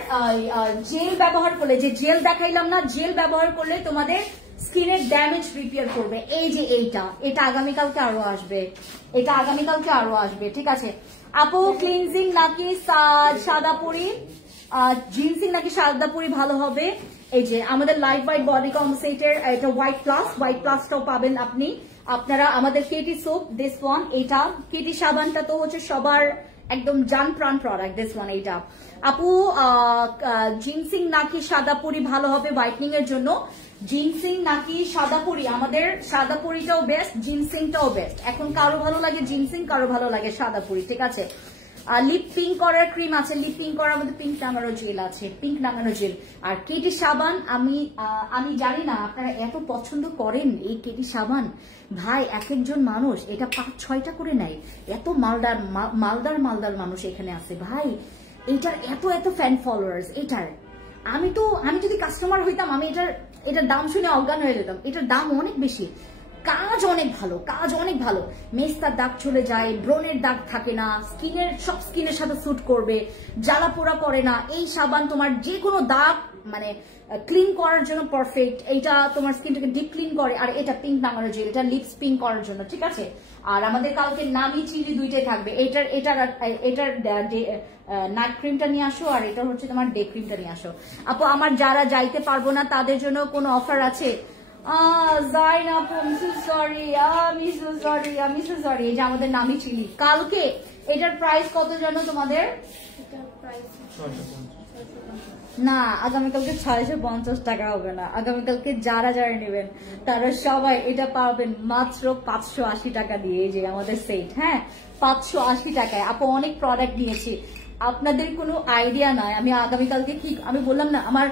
জেল ব্যবহার করলে, যে জেল দেখাইলাম না, জেল ব্যবহার করলে তোমাদের স্কিনের ড্যামেজ রিপেয়ার করবে। এই যে এটা আগামীকালকে আরো আসবে, ঠিক আছে আপু? ক্লিনজিং নাকি সাদাপুরি, জিন্সিং নাকি সাদাপুরি ভালো হবে? এই যে আমাদের লাইট হোয়াইট বডি কম্পোসেটের এটা হোয়াইট প্লাসটাও পাবেন আপনারা। আমাদের কেটি সোপ, দিস ওয়ান, এটা কেটি সাবানটা তো হচ্ছে সবার একদম জান প্রাণ প্রোডাক্ট, দিস ওয়ান। এইটা আপু জিন্সিং নাকি সাদাপুরি ভালো হবে হোয়াইটনিং এর জন্য? জিন্সিং নাকি সাদাপুরি? আমাদের সাদাপুরিটাও বেস্ট, জিন্সিংটাও বেস্ট। এখন কারো ভালো লাগে জিন্সিং, কারো ভালো লাগে সাদাপুরি, ঠিক আছে? লিপ পিঙ্ক করার ক্রিম আছে, লিপ পিঙ্ক করার মধ্যে পিঙ্ক নামানো জেল আছে, পিঙ্ক নামানো জেল। আর কেটি সাবান, আমি জানি না আপনারা এত পছন্দ করেন এই কেটি সাবান। ভাই, এক একজন মানুষ এটা 5-6টা করে নেয়, এত মালদার মানুষ এখানে আছে ভাই। এটার এত ফ্যান ফলোয়ার্স এটার। আমি যদি কাস্টমার হইতাম, আমি এটার দাম শুনে অজ্ঞান হয়ে যেতাম। এটার দাম অনেক বেশি, কাজ অনেক ভালো। মেস্তার দাগ চলে যায়, ব্রনের দাগ থাকে না, সব স্কিনের সাথে স্যুট করবে, জ্বালা পোড়া করে না। এই সাবান তোমার যে কোনো দাগ মানে ক্লিন করার জন্য পারফেক্ট। এইটা তোমার স্কিনটাকে ডিপ ক্লিন করে। আর এটা পিঙ্ক নামানো জেল, এটা লিপস পিঙ্ক করার জন্য, ঠিক আছে? আর আমাদের কালকে নামি চিলি দুইটাই থাকবে। এটার নাইট ক্রিমটা নিয়ে আসো, আর এটা হচ্ছে তোমার ডে ক্রিমটা নিয়ে আসো। আপু আমার যারা যাইতে পারবো না তাদের জন্য কোনো অফার আছে? এই যে আমাদের নামি চিলি কালকে, এটার প্রাইস কত জানো তোমাদের? না, আগামীকালকে 650 টাকা হবে না। আগামীকালকে যারা নেবেন তারা সবাই এটা পাবেন মাত্র 580 টাকা দিয়ে। এই যে আমাদের সেট, হ্যাঁ 580 টাকায়। আপু অনেক প্রোডাক্ট নিয়েছি, আপনাদের কোনো আইডিয়া নাই। আমি আগামীকালকে কি, আমি বললাম না আমার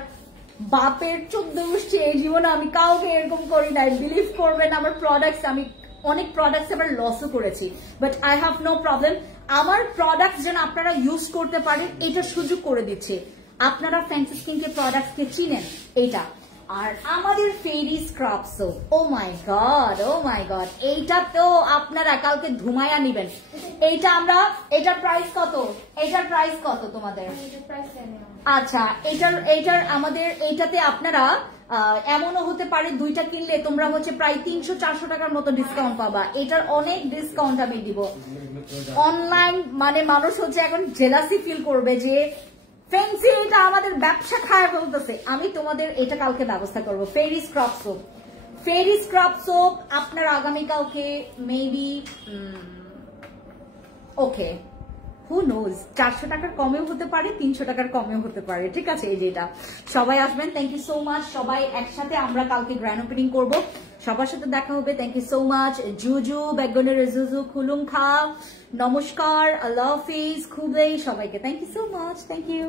বাপের 14 গোষ্ঠী এই জীবনে আমি কাউকে এরকম করি নাই। বিলিভ করবেন আমার প্রোডাক্টস, আমি অনেক প্রোডাক্টস আবার লসও করেছি, but I have no problem. আমার প্রোডাক্টস যেন আপনারা ইউজ করতে পারেন এটা সুযোগ করে দিচ্ছে। আপনারা ফ্যান্সি স্কিন কেয়ার প্রোডাক্টস কে চিনেন। এইটা আর আমাদের ফেরি স্ক্রাব সোপ, ও মাই গড, ও মাই গড, এইটা তো আপনারা কালকে ধুমায়া নিবেন। এইটা আমরা, এটার প্রাইস কত? এটার প্রাইস কত তোমাদের? আচ্ছা, এটার আমাদের এইটাতে আপনারা এমনও হতে পারে দুইটা কিনলে তোমরা হচ্ছে প্রায় 300-400 টাকার মতো ডিসকাউন্ট পাবা। এটার অনেক ডিসকাউন্ট আমি দিব। অনলাইন মানে মানুষ হচ্ছে এখন জেলাসি ফিল করবে যে ফ্যান্সি এটা আমাদের ব্যবসা খায় বলতেছে। আমি তোমাদের এটা কালকে ব্যবস্থা করব। ফেরি স্ক্রাব সোপ, ফেরি স্ক্রাব সোপ আপনার আগামীকালকে মেবি ওকে, হু নোজ, 400 টাকার কমেও হতে পারে, 300 টাকার কমেও হতে পারে। ঠিক আছে, এই যেটা সবাই আসবেন। Thank you so much. সবাই একসাথে আমরা কালকে গ্র্যান্ড ওপেনিং করব, সবার সাথে দেখা হবে। Thank you so much. জুজু বেগনের জুজু খুলুম খা, নমস্কার, আল্লাহ হাফিজ, খুবই সবাইকে thank you so much. Thank you.